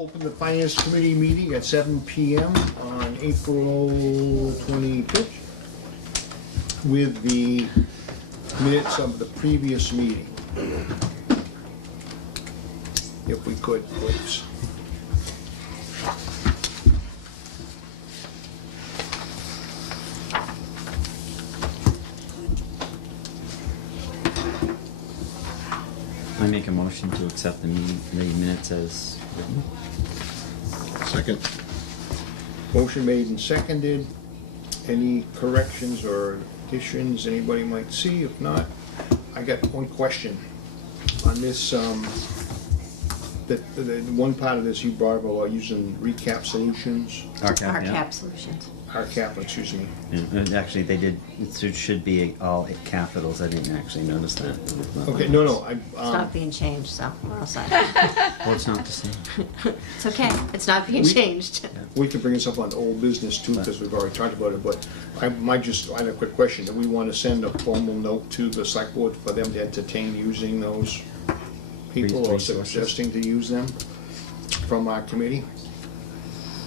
open the Finance Committee meeting at 7 PM on April 25th with the minutes of the previous meeting. If we could, please. I make a motion to accept the minutes as written. Second. Motion made and seconded. Any corrections or additions anybody might see? If not, I got one question on this, the one part of this you brought up about using recap solutions, RCAP, yeah. RCAP solutions. RCAP, excuse me. Yeah, and actually, they did, it should be all capitals, I didn't actually notice that. Okay, no, It's not being changed, so we're all set. Well, it's not the same. It's okay, it's not being changed. We could bring this up on old business too, because we've already talked about it, but I had a quick question. Do we want to send a formal note to the select board for them to entertain using those people or Resources. suggesting to use them from our committee?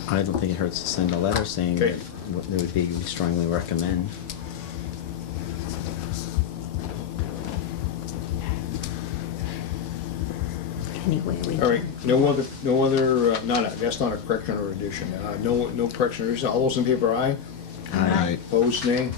I don't think it hurts to send a letter saying Okay. that what they would be, we strongly recommend. Anyway, we All right, no other, that's not a correction or addition. No correction or addition. All those in favor, aye? Aye. Opposed, nay?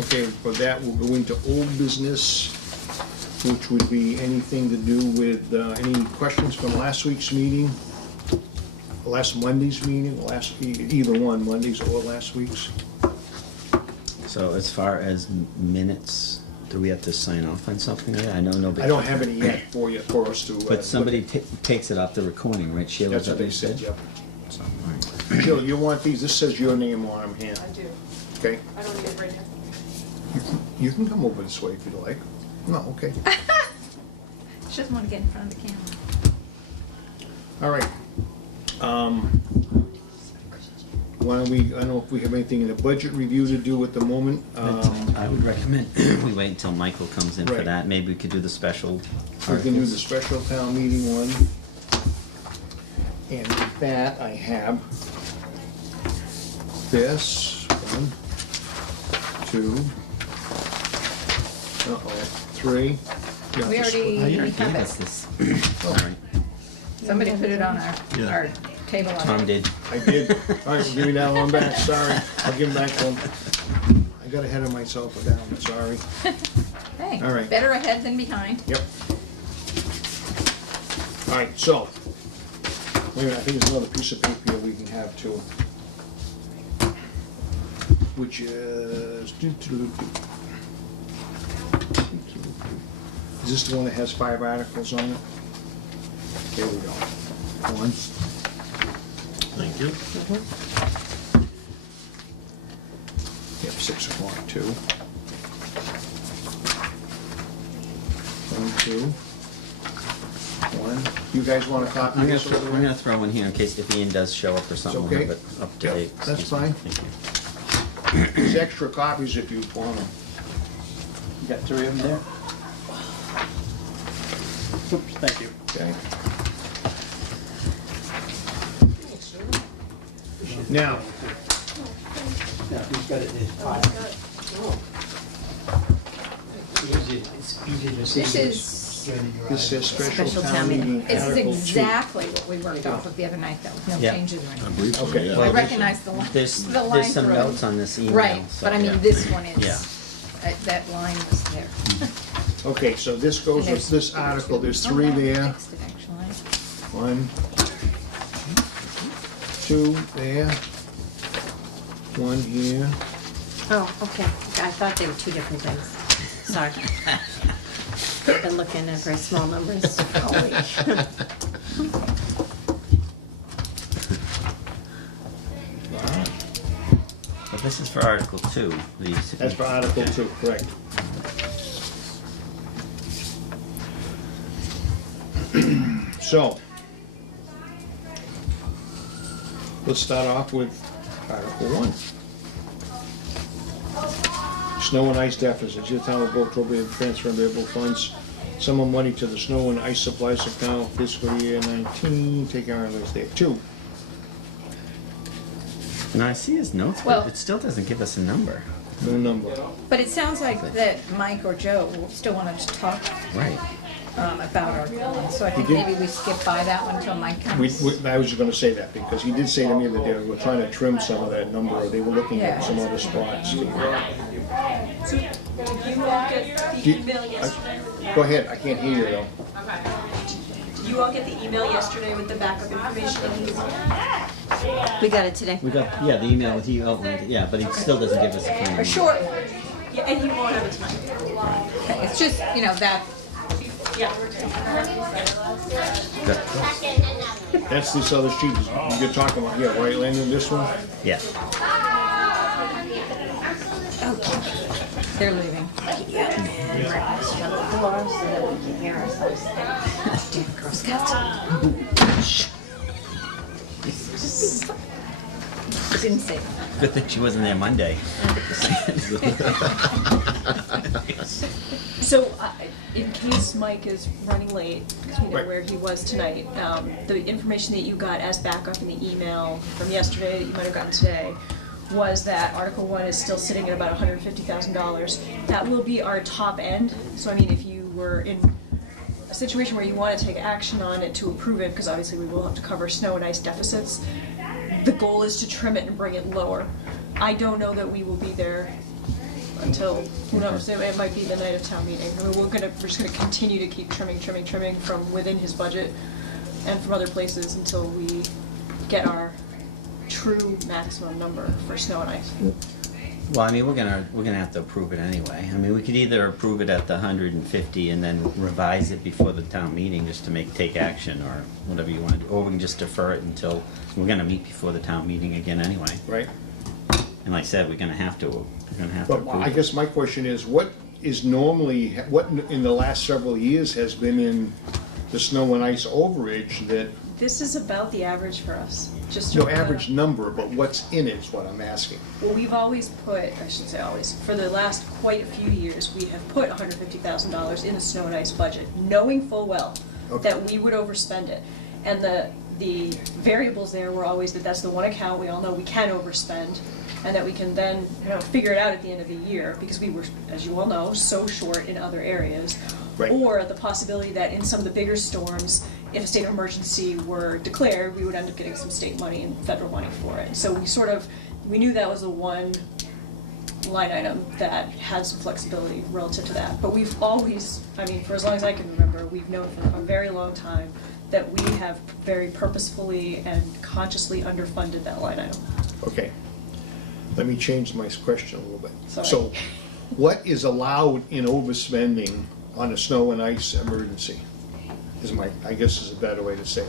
Okay, for that, we'll go into old business, which would be anything to do with, any questions from last week's meeting? Last Monday's meeting, either one, Monday's or last week's? So as far as minutes, do we have to sign off on something like that? I know nobody. I don't have any yet for us to. But somebody takes it off the recording, right? Sheila, That's what they said, yep. So, all right. Sheila, you want these? This says your name on them here, I do. okay? I don't need it right now. You can come over this way if you'd like. No, okay. She doesn't want to get in front of the camera. All right. Why don't we, I don't know if we have anything in the budget review to do at the moment. I would recommend we wait until Michael comes in for Right. that. Maybe we could do the special. We can do the articles. special town meeting one. And with that, I have this, 1, 2, 3. Yeah, We just- already- Oh, you already have gave it. us this. All right. Somebody put it on Yeah. our table. on Tom did. I did. All right, we'll give you that one back, sorry. I'll give him back to him. I got ahead of myself with that one, sorry. Hey, All right. better ahead than behind. Yep. All right, so, wait a minute, I think there's another piece of paper here we can have too. Which is... Is this the one that has 5 articles on it? Here we go. 1. Thank you. Yep, 6 o'clock, 2. 1, 2. 1. You guys want a copy I'm of gonna, this? throw, over we're there? gonna throw one here in case if Ian does show up or something. We'll okay. have it up to Yep, date. that's Excuse me. fine. Thank you. There's extra copies if you want them. You got 3 of them there? Oops, thank you. Okay. Now, Yeah, who's got it in his file? It's easy to see. This is, this says special Special town town meeting meeting. this is Article 2. exactly what we worked off of the other night, though, with no Yeah. changes or I anything. believe so, Okay. yeah. I Well, recognize the line, There's, the line there's some through it. notes on this email. Right, so, but I mean, yeah. this one is, Yeah. that line was there. Okay, so this goes And with this article, there's 3 Oh, no, I there. fixed it, actually. 1, 2 there. 1 here. Oh, okay. I thought they were 2 different things. Sorry. I've been looking at very small numbers all week. But this is for Article 2. That's for Article 2, correct. So, Let's start off with Article 1. Snow and ice deficits. Your town will vote to appropriate transfer available funds. Sum of money to the snow and ice supplies account fiscal year 19. Take our list there. 2. Now I see his notes, Well- but it still doesn't give us a number. No number. But it sounds like that Mike or Joe will still wanted to talk Right. about our goal. So I think He did. maybe we skip by that one until Mike We, comes. I was just gonna say that, because he did say to me that they were trying to trim some of that number, or they were looking at Yeah. some other spots. So, did you all get the Do- email yesterday? Go ahead, I can't hear you though. Okay. Did you all get the email yesterday with the backup information? We got it today. We got, yeah, the email with you outlined, yeah, but he still doesn't give us a A plan. short, Yeah, and you won't have it tonight. okay, it's just, you know, that, Yeah. That's this other sheet you're talking about, yeah, right, Landon, this one? Yeah. they're leaving. Girl Scouts. Didn't say. Good thing she wasn't there Monday. So, in case Mike is running late, because we know Right. where he was tonight, the information that you got as backup in the email from yesterday that you might have gotten today was that Article 1 is still sitting at about $150,000. That will be our top end. So, I mean, if you were in a situation where you want to take action on it to approve it, because obviously we will have to cover snow and ice deficits, the goal is to trim it and bring it lower. I don't know that we will be there until, who knows, it might be the night of town meeting. I mean, we're just gonna continue to keep trimming from within his budget and from other places until we get our true maximum number for snow and ice. Well, I mean, we're gonna have to approve it anyway. I mean, we could either approve it at the 150 and then revise it before the town meeting just to take action or whatever you want to do, or we can just defer it until, we're gonna meet before the town meeting again anyway. Right? And like I said, we're gonna have to But approve I it. guess my question is, what is normally, what in the last several years has been in the snow and ice overage that, This is about the average for us, just to. no average number, but what's in it is what I'm asking. Well, we've always put, I shouldn't say always, for the last quite a few years, we have put $150,000 in the snow and ice budget, knowing full well Okay. that we would overspend it. And the variables there were always that that's the one account we all know we can overspend, and that we can then, figure it out at the end of the year, because we were, as you all know, so short in other areas. Right. Or the possibility that in some of the bigger storms, if a state of emergency were declared, we would end up getting some state money and federal money for it. So we knew that was the one line item that had some flexibility relative to that. But we've always, I mean, for as long as I can remember, we've known for a very long time that we have very purposefully and consciously underfunded that line item. Okay. Let me change my question a little bit. Sorry. So, what is allowed in overspending on a snow and ice emergency? I guess is a better way to say it.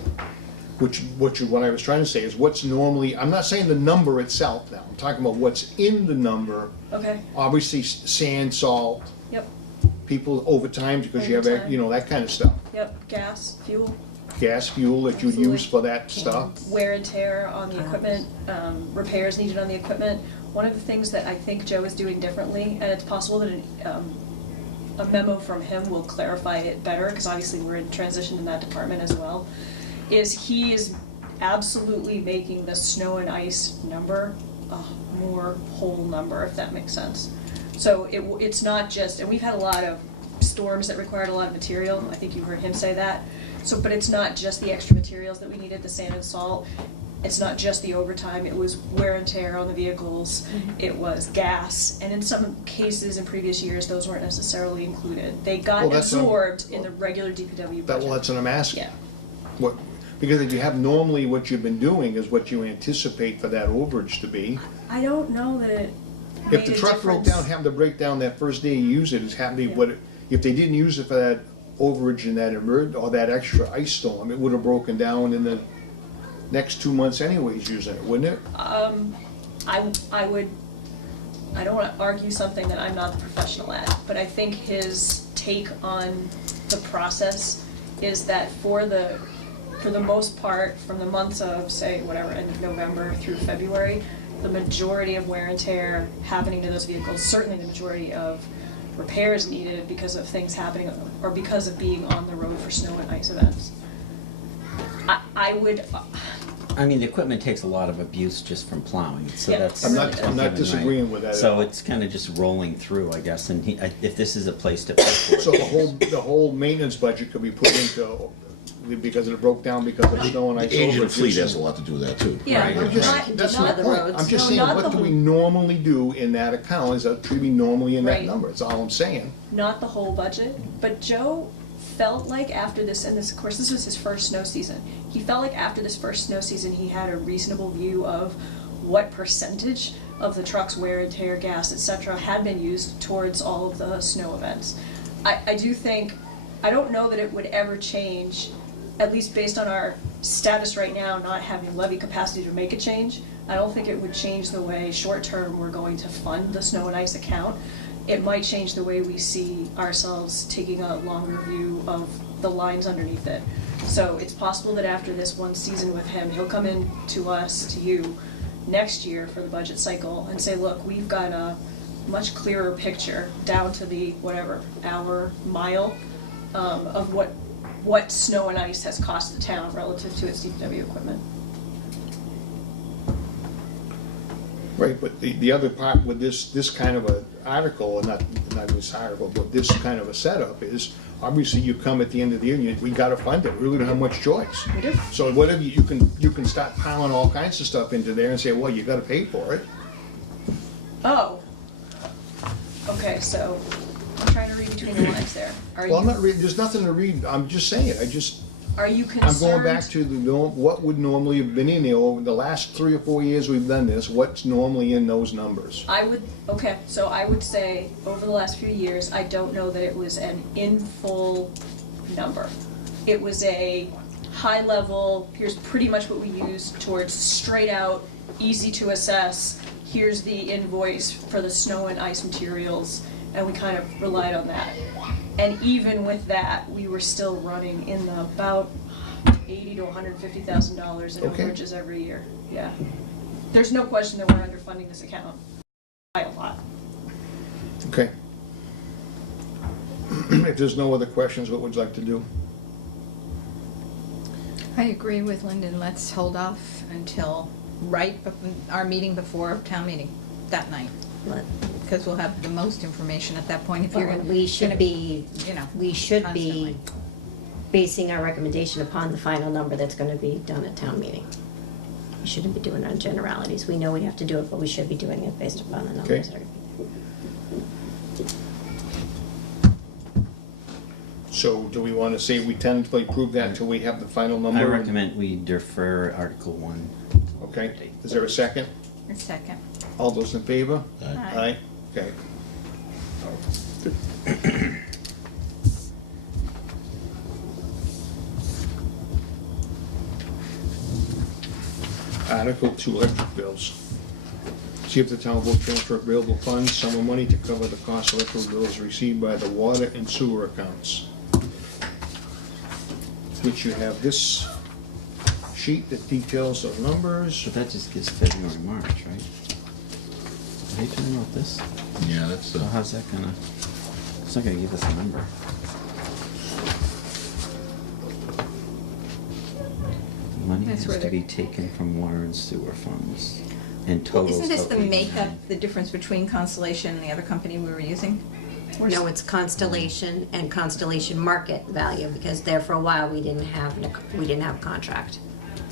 What I was trying to say is what's normally, I'm not saying the number itself now, I'm talking about what's in the number. Okay, Obviously, sand, salt, yep, people overtime, because you have, Overtime. that kind of stuff. yep, gas, fuel, Gas, fuel that you'd use for that stuff. wear and tear on the equipment, repairs needed on the equipment. One of the things that I think Joe is doing differently, and it's possible that a memo from him will clarify it better, because obviously we're in transition in that department as well, is he is absolutely making the snow and ice number a more whole number, if that makes sense. So it's not just, and we've had a lot of storms that required a lot of material, I think you heard him say that. So, but it's not just the extra materials that we needed, the sand and salt, it's not just the overtime, it was wear and tear on the vehicles, it was gas, and in some cases in previous years, those weren't necessarily included. They got Well, that's what I'm- absorbed in the regular DPW budget. Well, that's what I'm asking. Yeah, Because if you have normally what you've been doing is what you anticipate for that overage to be. I don't know that it If made the a truck broke difference. down, having to break down that first day you use it, it's happening, Yeah. what, if they didn't use it for that overage in that or that extra ice storm, it would have broken down in the next 2 months anyways using it, wouldn't it? I don't wanna argue something that I'm not the professional at, but I think his take on the process is that for the for the most part, from the months of, say, whatever, end of November through February, the majority of wear and tear happening to those vehicles, certainly the majority of repairs needed because of things happening, or because of being on the road for snow and ice events. I would, I mean, the equipment takes a lot of abuse just from plowing, so Yeah. that's. I'm that's a not given, disagreeing right? with that at So all. it's kind of just rolling through, I guess, and if this is a place to pay for it. So the whole maintenance budget could be put into, because it broke down because of snow and ice. The age of the overage. fleet has a lot to do with that too. yeah, Right. I'm just, not- that's not my the point. roads. I'm just No, saying, not what the do we whole- normally do in that account? Is that should be normally in that Right. number? That's all I'm saying. not the whole budget, but Joe felt like after this, and this, of course, this was his first snow season, he felt like after this first snow season, he had a reasonable view of what percentage of the truck's wear and tear, gas, etc., had been used towards all of the snow events. I do think, I don't know that it would ever change, at least based on our status right now, not having levy capacity to make a change. I don't think it would change the way short-term we're going to fund the snow and ice account. It might change the way we see ourselves taking a longer view of the lines underneath it. So it's possible that after this one season with him, he'll come in to us, to you, next year for the budget cycle and say, look, we've got a much clearer picture down to the, whatever, hour, mile, of what snow and ice has cost the town relative to its DPW equipment. Right, but the other part with this kind of a article, and not this article, but this kind of a setup is, obviously you come at the end of the year, we gotta fund it, we really don't have much choice. We do. So whatever, you can start piling all kinds of stuff into there and say, well, you gotta pay for it. Oh. Okay, so I'm trying to read between the lines there. Are Well, I'm you, not reading, there's nothing to read, I'm just saying, are you I'm concerned? going back to the what would normally have been in there over the last 3 or 4 years we've done this, what's normally in those numbers? I would, okay, so I would say over the last few years, I don't know that it was an in full number. It was a high level, here's pretty much what we used towards straight out, easy to assess, here's the invoice for the snow and ice materials, and we kind of relied on that. And even with that, we were still running in the about $80,000 to $150,000 in Okay. overages every year, yeah. There's no question that we're underfunding this account by a lot. Okay. If there's no other questions, what would you like to do? I agree with Lyndon, let's hold off until our meeting before town meeting, that night. But- Because we'll have the most information at that point if you're Well, gonna. we should be, you know, we should be constantly. basing our recommendation upon the final number that's gonna be done at town meeting. We shouldn't be doing it on generalities. We know we have to do it, but we should be doing it based upon the numbers. Okay. So do we want to say we tentatively approve that until we have the final number? I recommend we defer Article 1. Okay, is there a second? A second. All those in favor? Aye. Okay. Article 2, electric bills. See if the town will transfer available funds, sum of money to cover the cost of electric bills received by the water and sewer accounts. Which you have this sheet that details the numbers. But that just gives February, March, right? Are you talking about this? Yeah, that's So how's that gonna, it's not gonna give us a number. Money That's has where to they're- be taken from water and sewer funds and totals Isn't this of the 89. makeup, the difference between Constellation and the other company we were using? No, it's Constellation and Constellation market value, because there for a while, we didn't have a contract.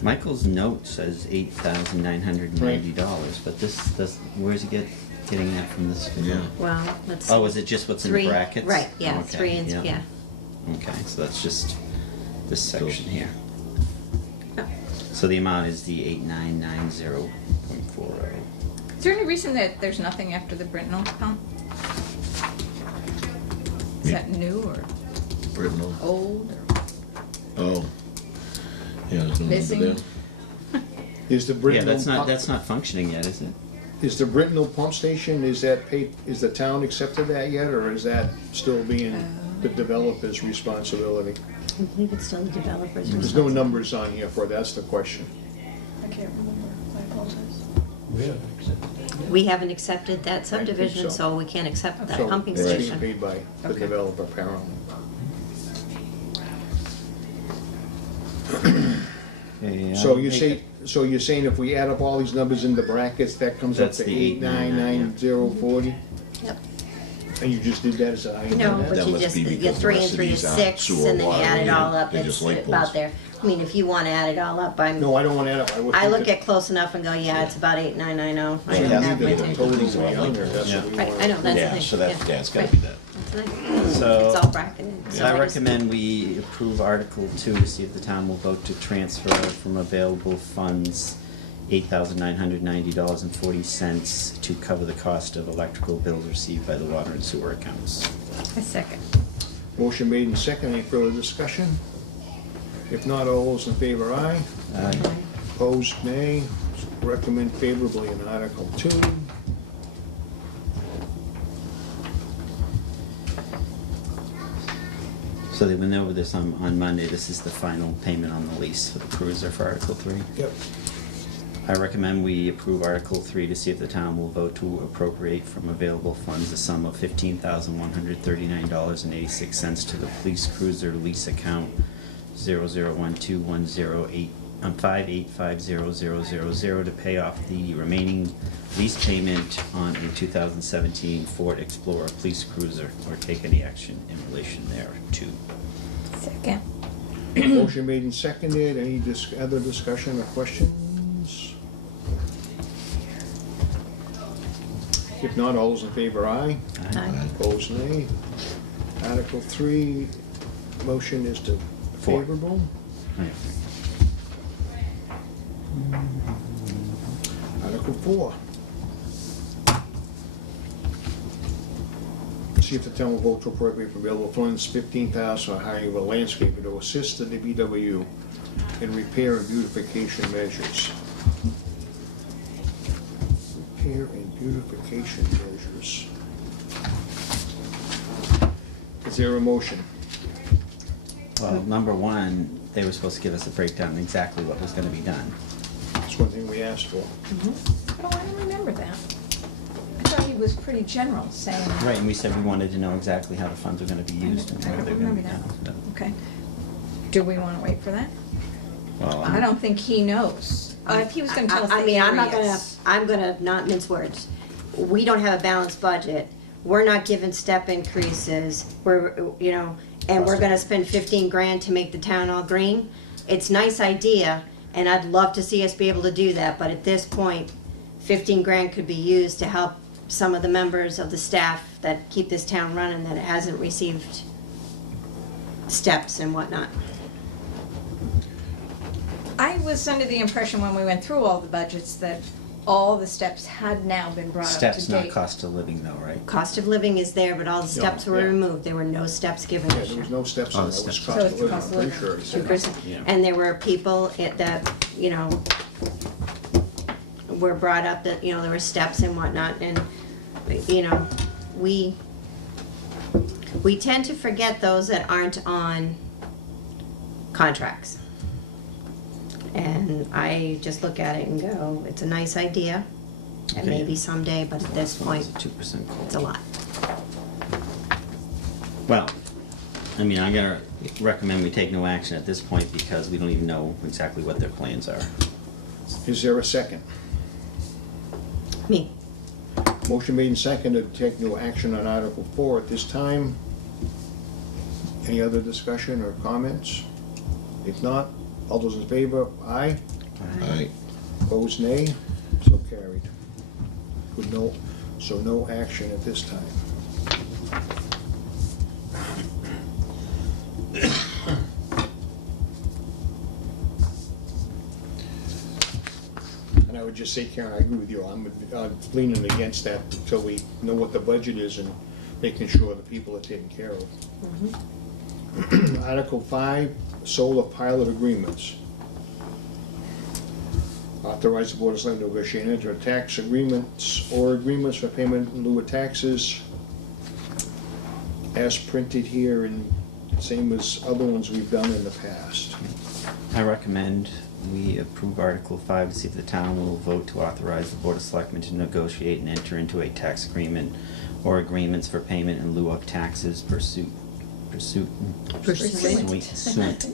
Michael's note says $8,990, but this does, where's he getting that from this figure? Yeah. Well, let's see. Oh, is it just what's in the Three- brackets? Right, yeah, Okay, 3 and, yeah. Okay, so that's just this section here. Oh. So the amount is the 8990.40. Is there any reason that there's nothing after the Brittenell pump? Is Yeah. that new or Brittenell. old or Oh. Yeah, there's no missing? number there. Is the Yeah, Brittenell, that's not functioning yet, is it? is the Brittenell pump station, is that paid, is the town accepted that yet, or is that still being the developer's responsibility? I believe it's still the developer's There's no responsibility. numbers on here for it, that's the question. I can't remember, I apologize. We have accepted that. We haven't accepted that subdivision, so. so we can't accept that So pumping it's being station. paid by the Okay. developer apparently. Okay, So I'll you make say, it- so you're saying if we add up all these numbers in the brackets, that comes up That's to the 8,990,40? Yep. And you just did that as a item? No, on that? but That you must just, be you because get the 3 rest and of 3 is these aren't 6, sewer and then you water, add it all they're up, it's just light about poles. there. I mean, if you wanna add it all up, No, I don't want to add up. would I think look that- at close enough and go, yeah, it's about 8,990. I So don't you have need my the thing. total These are all under, that's Yeah. what we Right, want. I know, that's the Yeah, thing. so that, yeah. yeah, it's gotta Right. be that. That's the thing. So- It's all bracketed. So I just- recommend we approve Article 2 to see if the town will vote to transfer from available funds $8,990.40 to cover the cost of electrical bills received by the water and sewer accounts. A second. Motion made and second. Any further discussion? If not, all those in favor, aye. Aye. Opposed, nay. Recommend favorably in Article 2. So they went over this on Monday. This is the final payment on the lease for the cruiser for Article 3. Yep. I recommend we approve Article 3 to see if the town will vote to appropriate from available funds a sum of $15,139.86 to the police cruiser lease account 00121085850000 to pay off the remaining lease payment on a 2017 Ford Explorer police cruiser or take any action in relation thereto. Second. Motion made and seconded. Any other discussion or questions? If not, all those in favor, aye. Aye. Opposed, nay. Article 3, motion is to Four. favorable. Right. Article 4. See if the town will vote to appropriate from available funds $15,000 for hiring of a landscaper to assist the DPW in repair and beautification measures. Repair and beautification measures. Is there a motion? Well, number one, they were supposed to give us a breakdown exactly what was gonna be done. That's one thing we asked for. Oh, I don't remember that. I thought he was pretty general, saying. Right, and we said we wanted to know exactly how the funds are gonna be used and I where don't they're gonna be remember that. done. Okay. Do we wanna wait for that? Well, I don't think he knows. If he was gonna tell us the I mean, I'm not gonna, areas. I'm gonna not mince words. We don't have a balanced budget. We're not given step increases. We're, you know, and we're gonna spend 15 grand to make the town all green. It's a nice idea, and I'd love to see us be able to do that, but at this point, 15 grand could be used to help some of the members of the staff that keep this town running that hasn't received steps and whatnot. I was under the impression when we went through all the budgets that all the steps had now been brought up to date. steps not cost of living though, right? Cost of living is there, but all the steps were yeah. removed. There were no steps given Yeah, this there year. was no steps Oh, on that. It was steps. cost So of it's the living, cost I'm of pretty living. sure he said that. 2%. Yeah. And there were people that, you know, were brought up that, you know, there were steps and whatnot, and, you know, we tend to forget those that aren't on contracts. And I just look at it and go, it's a nice idea, and Okay. maybe someday, but at this point, It's a 2% COLA. it's a lot. Well, I mean, I'm gonna recommend we take no action at this point because we don't even know exactly what their plans are. Is there a second? Me, Motion made and seconded to take no action on Article 4 at this time. Any other discussion or comments? If not, all those in favor, aye. Aye. Opposed, nay. So carried. With no, so no action at this time. And I would just say, Karen, I agree with you. I'm leaning against that until we know what the budget is and making sure the people are taken care of. Article 5, solar pilot agreements. Authorize the Board of Selectmen to negotiate and enter tax agreements or agreements for payment in lieu of taxes as printed here in same as other ones we've done in the past. I recommend we approve Article 5 to see if the town will vote to authorize the Board of Selectmen to negotiate and enter into a tax agreement or agreements for payment in lieu of taxes pursuant,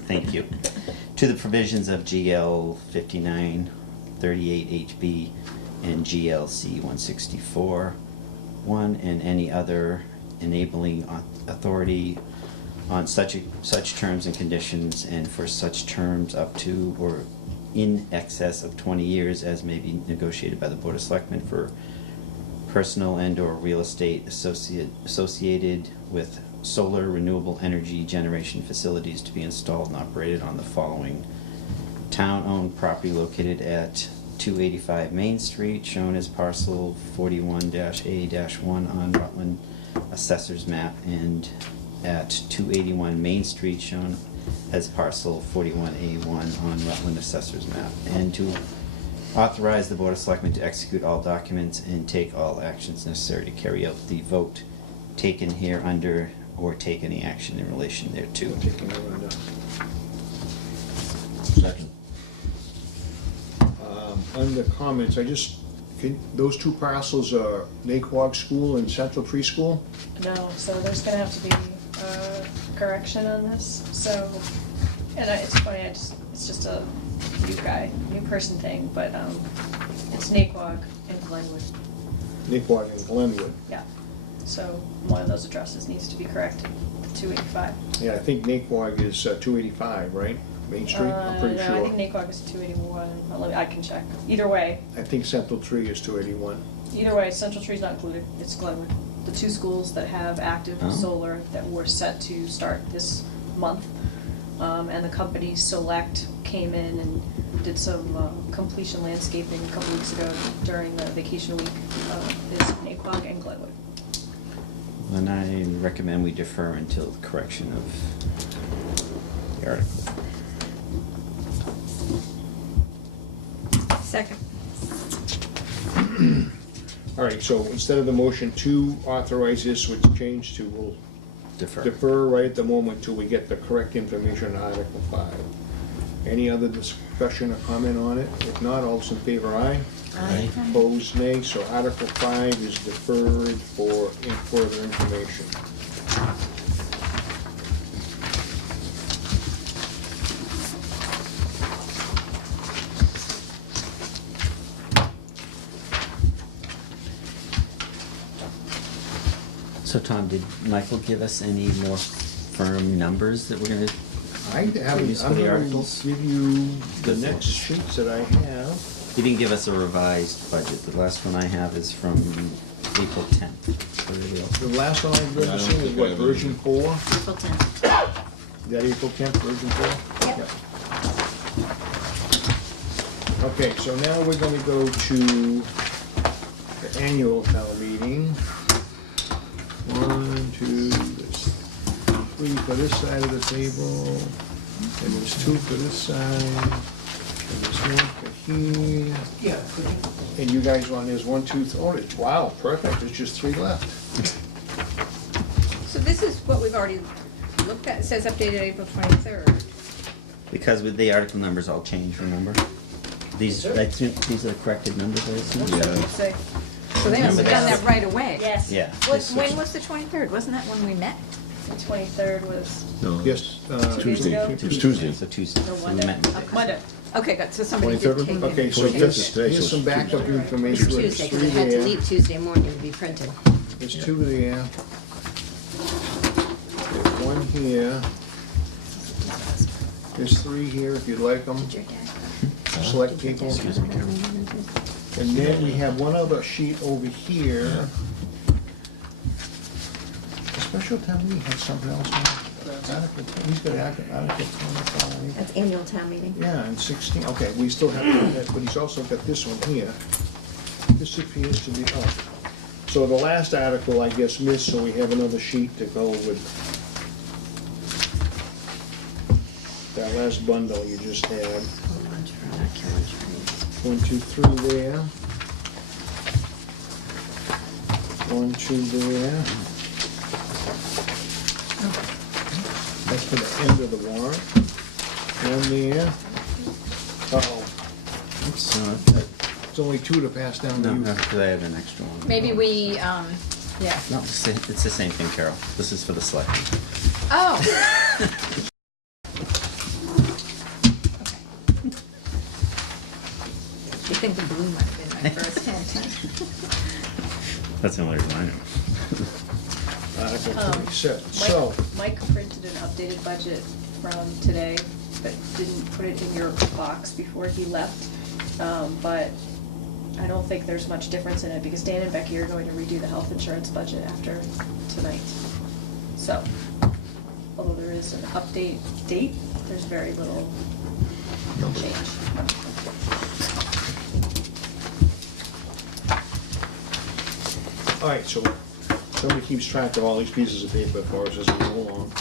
thank you, to the provisions of GL 5938 HB and GLC 164 1 and any other enabling authority on such terms and conditions and for such terms up to or in excess of 20 years as may be negotiated by the Board of Selectmen for personal and/or real estate associated with solar renewable energy generation facilities to be installed and operated on the following town-owned property located at 285 Main Street, shown as parcel 41-A-1 on Rutland Assessor's Map, and at 281 Main Street, shown as parcel 41A1 on Rutland Assessor's Map, and to authorize the Board of Selectmen to execute all documents and take all actions necessary to carry out the vote taken here under or take any action in relation thereto. Taking it under. Second. Under comments, those two parcels are Naquag School and Central Preschool? No, so there's gonna have to be a correction on this, so, and it's funny, it's just a new person thing, but, it's Naquag and Glenwood, Naquag and Glenwood. yeah. So one of those addresses needs to be corrected, 285. Yeah, I think Naquag is 285, right? Main Street, I'm pretty No, I sure. think Naquag is 281, I can check. Either way, I think Central Tree is 281. Central Tree's not included, it's Glenwood. The two schools that have active Oh. solar that were set to start this month. And the company Select came in and did some completion landscaping a couple weeks ago during the vacation week, is Naquag and Glenwood. And I recommend we defer until the correction of the article. Second. All right, so instead of the motion to authorize this, which changed to, we'll Defer. defer right at the moment till we get the correct information on Article 5. Any other discussion or comment on it? If not, all those in favor, aye. Aye. Opposed, nay. So Article 5 is deferred for further information. So Tom, did Michael give us any more firm numbers that we're gonna? I haven't, Use for I'm the gonna articles? give you the Good next for- sheets that I have. He didn't give us a revised budget. The last one I have is from April 10th. The last one I've Yeah, I ever don't seen is think I what, have version anything. 4? April 10th. Is that April 10th, version 4? Yep. Okay, so now we're gonna go to the annual town meeting. 1, 2, there's 3 for this side of the table, and there's 2 for this side, and there's 1 for here. Yeah. And you guys want, there's 1, 2, wow, perfect, there's just 3 left. So this is what we've already looked at. It says updated April 23rd. Because with the article numbers all change, remember? These, Yes, sir. I think these are the corrected numbers, I assume? Yeah. Say, So they must have Remember done that? that right away. yes. Yeah. When was the 23rd? Wasn't that when we met? The 23rd was No. Yes, Tuesday. ago? It was Tuesday. So Tuesday. No, So we Monday. met Monday. Monday. Okay, good. So somebody 23rd? did take Okay, it. so 25th here's, is today, here's so some backup Tuesday. information. It's There's Tuesday, because 3 it had to there. leave Tuesday morning to be printed. There's 2 there. There's 1 here. There's 3 here if you'd like them. Did your dad come? Select people. Excuse me, Carol. And then we have one other sheet over here. The special town meeting has something else on it. He's got Article 25. That's annual town meeting. Yeah, and 16, okay, we still have that, but he's also got this one here. This appears to be, oh. So the last article, I guess, missed, so we have another sheet to go with. That last bundle you just had. Hold on, for our killing trees. 1, 2, 3 there. 1, 2 there. That's to the end of the warrant. One there. Uh-oh, So, it's only two to pass down to no, you. because I have an extra one. Maybe we, yeah. No, it's the same thing, Carol. This is for the selectmen. Oh. You think the blue might have been my first hint? That's the only reason I know. Article 27, so, Mike printed an updated budget from today, but didn't put it in your box before he left. But I don't think there's much difference in it, because Dan and Becky are going to redo the health insurance budget after tonight. So, although there is an update date, there's very little change. all right, so somebody keeps track of all these pieces of paper for us as we go along.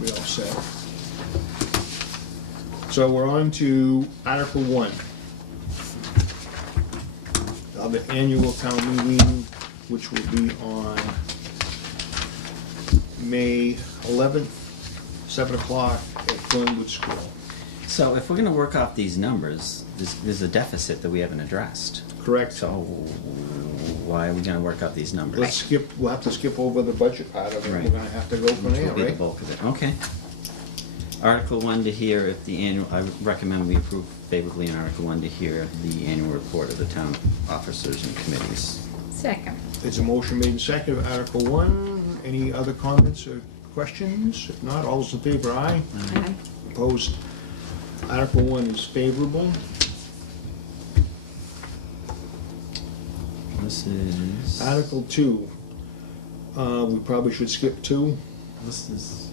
We all set. So we're on to Article 1. The annual town meeting, which will be on May 11th, 7 o'clock at Glenwood School. So if we're gonna work off these numbers, there's a deficit that we haven't addressed. Correct? So why are we gonna work out these numbers? Let's skip, we'll have to skip over the budget part of it. We're Right. gonna have to go from Which there, will be the right? bulk of it. Okay. Article 1 to hear if the annual, I recommend we approve favorably in Article 1 to hear the annual report of the town officers and committees. Second. It's a motion made and seconded, Article 1. Any other comments or questions? If not, all those in favor, aye. Aye. Opposed? Article 1 is favorable. This is, Article 2, we probably should skip 2, this is,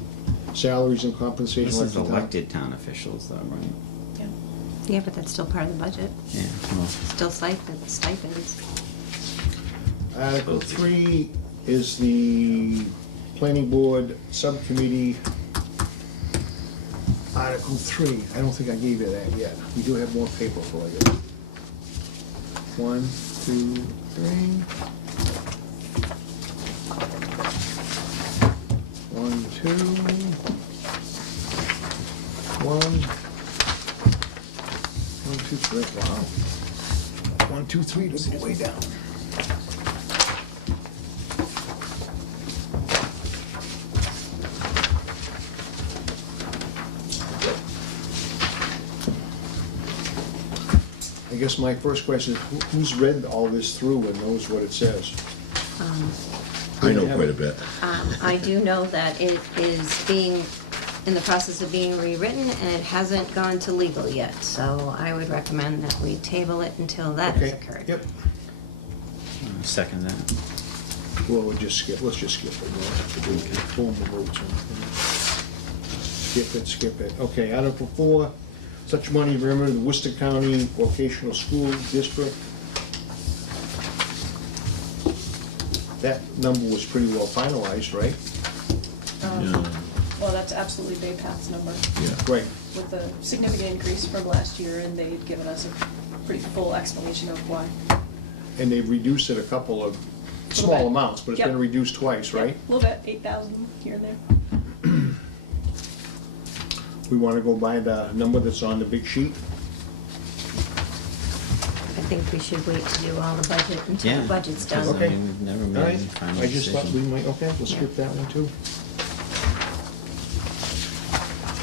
salaries and compensation. this is elected town- elected town officials though, right? Yeah. Yeah, but that's still part of the budget. Yeah, well, Still stipends. Article 3 is the planning board subcommittee. Article 3, I don't think I gave you that yet. We do have more paper for you. 1, 2, 3. 1, 2. 1. 1, 2, 3. Wow. 1, 2, 3. Let's go way down. I guess my first question is, who's read all this through and knows what it says? I know quite a bit. I do know that it is being, in the process of being rewritten, and it hasn't gone to legal yet. So I would recommend that we table it until that has Okay, occurred. yep. second that. Well, we'll just skip, let's just skip it. We don't have to do formal votes or anything. Skip it. Okay, Article 4, such money remembered in Worcester County Vocational School District. That number was pretty well finalized, right? Yeah, Well, that's absolutely Bay Path's number, yeah. Right. with a significant increase from last year, and they've given us a pretty full explanation of why. And they've reduced it a couple of Little small bit. amounts, but it's been Yep. reduced twice, Yeah, right? A little bit, 8,000 here and there. We wanna go by the number that's on the big sheet? I think we should wait to do all the budget until Yeah. the budget's because, done. I Okay. mean, we've never All made right, any final I just thought we decision. might, okay, we'll skip Yeah. that one too.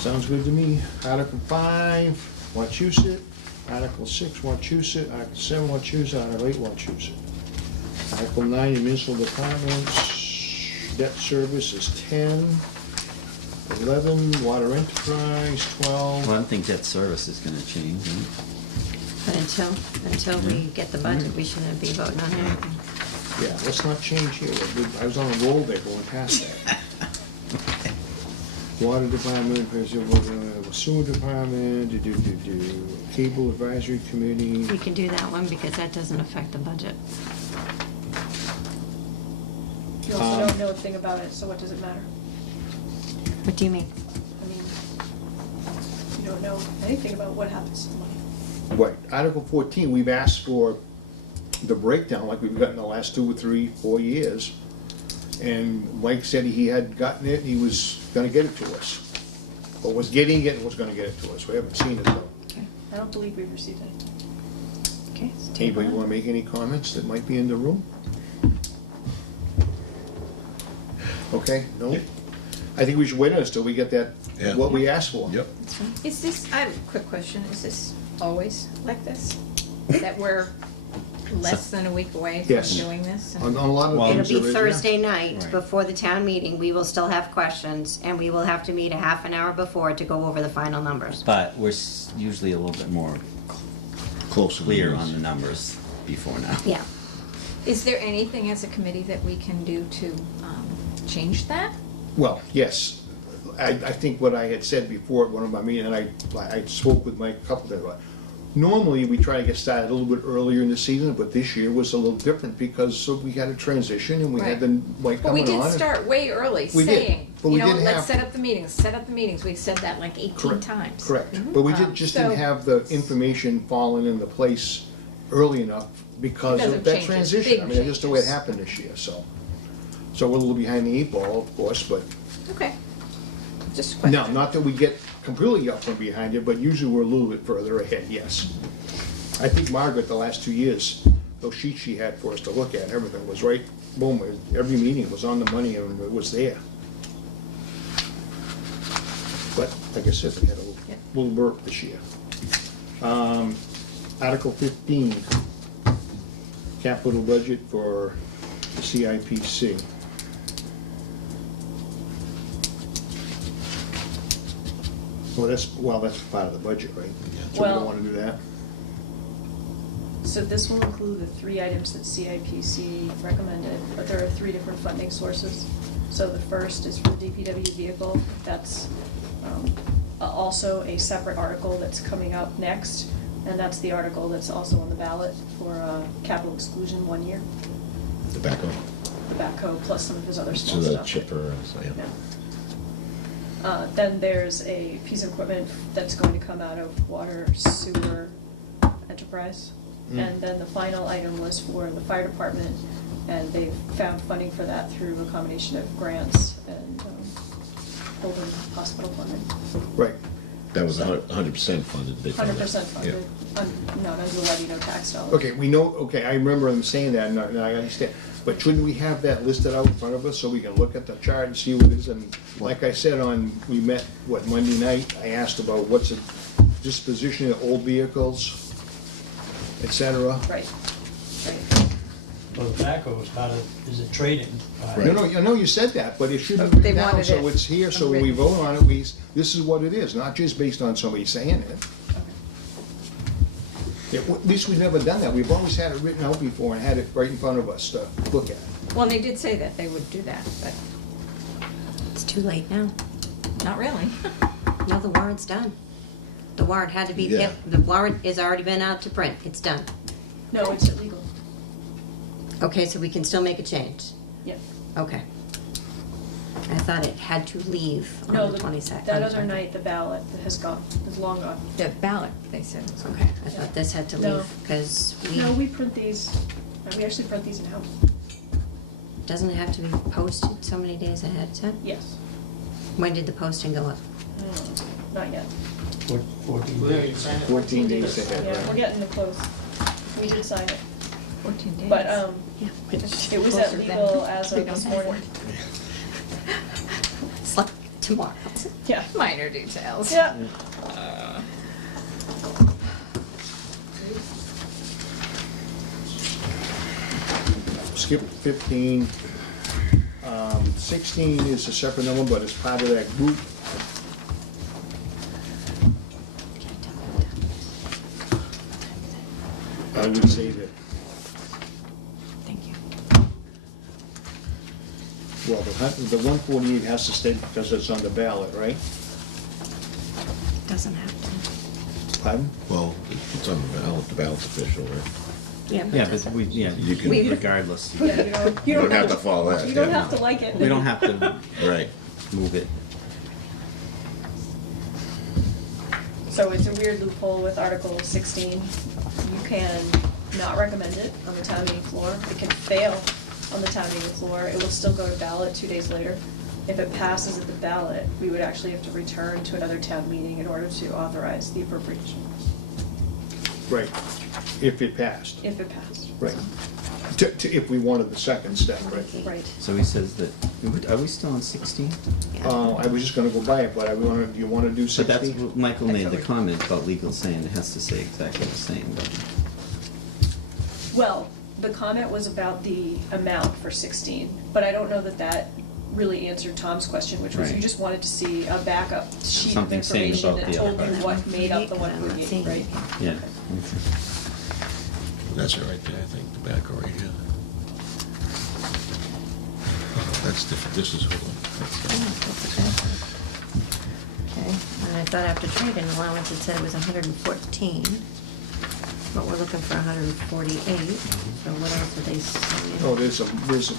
Sounds good to me. Article 5, Wachusett. Article 6, Wachusett. Article 7, Wachusett. Article 8, Wachusett. Article 9, municipal departments. Debt service is 10. 11, water enterprise, 12. Well, I don't think debt service is gonna change, right? But until we get the budget, we shouldn't be voting on anything. Yeah, let's not change here. I was on a roll there going past that. Water department, sewer department, cable advisory committee. We can do that one because that doesn't affect the budget. You also don't know a thing about it, so what does it matter? What do you mean? I mean, you don't know anything about what happens to the money. Right, Article 14, we've asked for the breakdown like we've gotten the last 2 or 3, 4 years. And Mike said he had gotten it, he was gonna get it to us. Or was getting it and was gonna get it to us. We haven't seen it though. Okay, I don't believe we've received it. okay. let's table Anybody it. wanna make any comments that might be in the room? Okay, no? I think we should wait until we get that, Yeah. what we asked for. Yep. Is this, I have a quick question, is this always like this? That we're less than a week away from Yes. doing this? On a lot of Well, things It'll there be is, yeah. Thursday night Right. before the town meeting. We will still have questions, and we will have to meet a half an hour before to go over the final numbers. But we're usually a little bit more Close to the clear news. on the numbers before now. Yeah. Is there anything as a committee that we can do to change that? Well, yes. I think what I had said before at one of my meetings, and I spoke with Mike a couple of times, normally we try to get started a little bit earlier in the season, but this year was a little different because we had a transition and we had Right. the Mike But we coming on. did and- start way early We did, saying, but you we know, didn't let's have- set up the meetings, set up the meetings. We've said that like 18 Correct. times. Correct, but we just didn't So- have the information falling into place early enough because Because of of that changes, transition. big I mean, that's just the way it changes. happened this year, so. So we're a little behind the 8 ball, of course, but, Okay. Just a question. no, not that we get completely up from behind it, but usually we're a little bit further ahead, yes. I think Margaret, the last 2 years, those sheets she had for us to look at, everything was right, boom, every meeting was on the money and it was there. But, like I said, we had a Yep. little burp this year. Article 15, capital budget for the CIPC. Well, that's part of the budget, right? So we don't Well- wanna do that? So this will include the 3 items that CIPC recommended, but there are 3 different funding sources. So the first is for the DPW vehicle. That's also a separate article that's coming up next, and that's the article that's also on the ballot for capital exclusion 1 year, Tobacco. the backhoe plus some of his other To small the stuff. chipper, so, yeah. Yeah. Then there's a piece of equipment that's going to come out of water sewer enterprise. And then the final item was for the fire department, and they've found funding for that through a combination of grants and Holden Hospital funding. Right. That was 100% funded. They funded. 100% funded, not under levy, no tax dollars. Okay, we know, okay, I remember them saying that, and I understand. But shouldn't we have that listed out in front of us so we can look at the chart and see what it is? And like I said we met, Monday night, I asked about what's the disposition of old vehicles, et cetera. Right, right. Well, the tobacco is a trade-in. Right. No, I know you said that, but it should be But they written down, wanted so it it's here, so when we written. vote on it, this is what it is, not just based on somebody saying it. At least we've never done that. We've always had it written out before and had it right in front of us to look at. Well, they did say that they would do that, but It's too late now. not really. No, the warrant's done. The warrant had to be, Yeah. the warrant has already been out to print. It's done. No, it's illegal. Okay, so we can still make a change. Yeah. Okay. I thought it had to leave No, on the 22nd. that other night, the ballot has gone, is long gone. The ballot, they said. was Okay, I thought this had to No. leave, because No, we print these, we actually print these in-house. doesn't it have to be posted so many days ahead of time? Yes. When did the posting go up? Not yet. 14 days. 14 days ahead, Yeah, we're right? getting close. We did sign it. 14 days. But, Yeah. it was Closer at than- legal as we of don't this have morning. It's like tomorrow. Yeah. Minor details. Yeah. Skip 15. 16 is a separate number, but it's part of that group. I would say that, Thank you. well, the 148 has to stay because it's on the ballot, right? Doesn't have to. Pardon? Well, it's on the ballot's official, right? Yeah, Yeah, but but You can- regardless, You don't have to follow that. You don't yeah. have to like it. we don't have to Right. move it. So it's a weird loophole with Article 16. You can not recommend it on the town meeting floor. It can fail on the town meeting floor. It will still go to ballot 2 days later. If it passes at the ballot, we would actually have to return to another town meeting in order to authorize the appropriation, Right, if it passed, if it passed. right. If we wanted the second step, right. Right. So he says that, are we still on 16? I was just gonna go by it, but do you wanna do So that's, 60? what Michael That's made what the we- comment about legal saying it has to say exactly the same, but. Well, the comment was about the amount for 16, but I don't know that that really answered Tom's question, which was you Right. just wanted to see a backup sheet of Something saying information about that the told you other what made up the I'm not 148, seeing right? it. Yeah. That's it right there, I think, tobacco right here. That's different, this is, hold on. Okay, and I thought after trade-in allowance, it said it was 114, but we're looking for 148, so what else are they saying? Oh, there's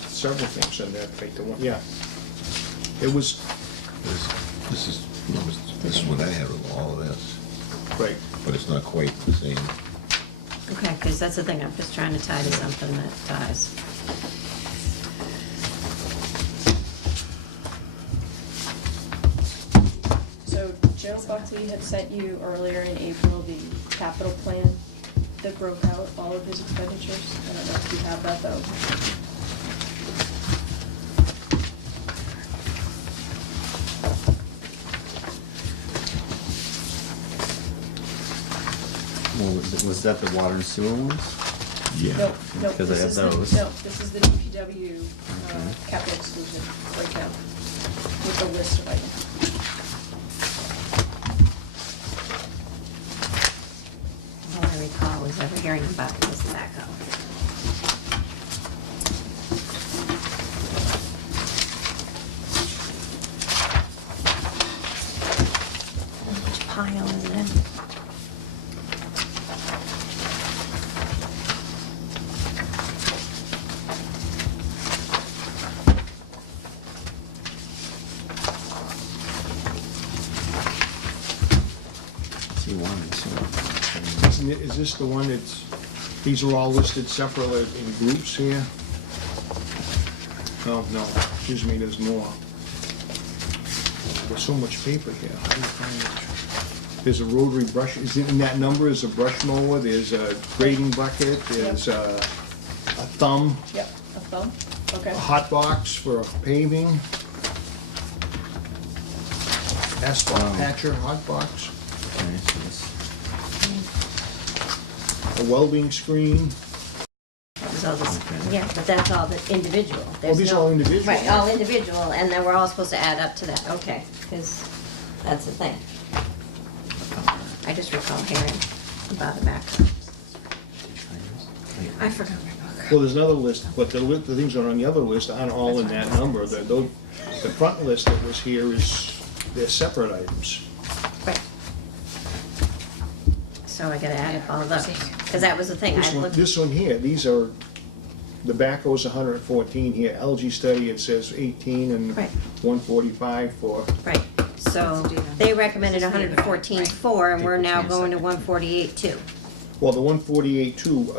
several things in there, like the one, yeah. It was, This is what I had with all of this, right, but it's not quite the same. Okay, because that's the thing, I'm just trying to tie to something that ties. So Joe Buckley had sent you earlier in April the capital plan that broke out all of his expenditures. I don't know if you have that though. Well, was that the water and sewer ones? Yeah. No, no, Because I this have is the, those. no, this is the DPW Okay. capital exclusion breakdown with the list of items. All I recall was ever hearing about was the backhoe. How much pile is it? See, water and sewer. is this the one that's, these are all listed separately in groups here? No, excuse me, there's more. There's so much paper here, how do you find it? There's a rotary brush, is it in that number, is a brush mower, there's a grading bucket, there's a thumb, Yep, a thumb, okay. a hot box for paving, asphalt Wow. patcher, hot box, Okay, so this- a welding screen. There's all this, Okay. yeah, but that's all the individual. There's these are no- all individual. Right, all individual, and then we're all supposed to add up to that, okay, because that's the thing. I just recall hearing about the backhoe. I forgot my book. Well, there's another list, but the things that are on the other list aren't all in that number. The front list that was here they're separate items. Right. So I gotta add up all of those, because that was the thing, I looked. This one here, these are, the backhoe's 114 here, algae study, it says 18 and Right. 145 for, Right, so they recommended 114.4, and we're now going to 148.2. well, the 148 too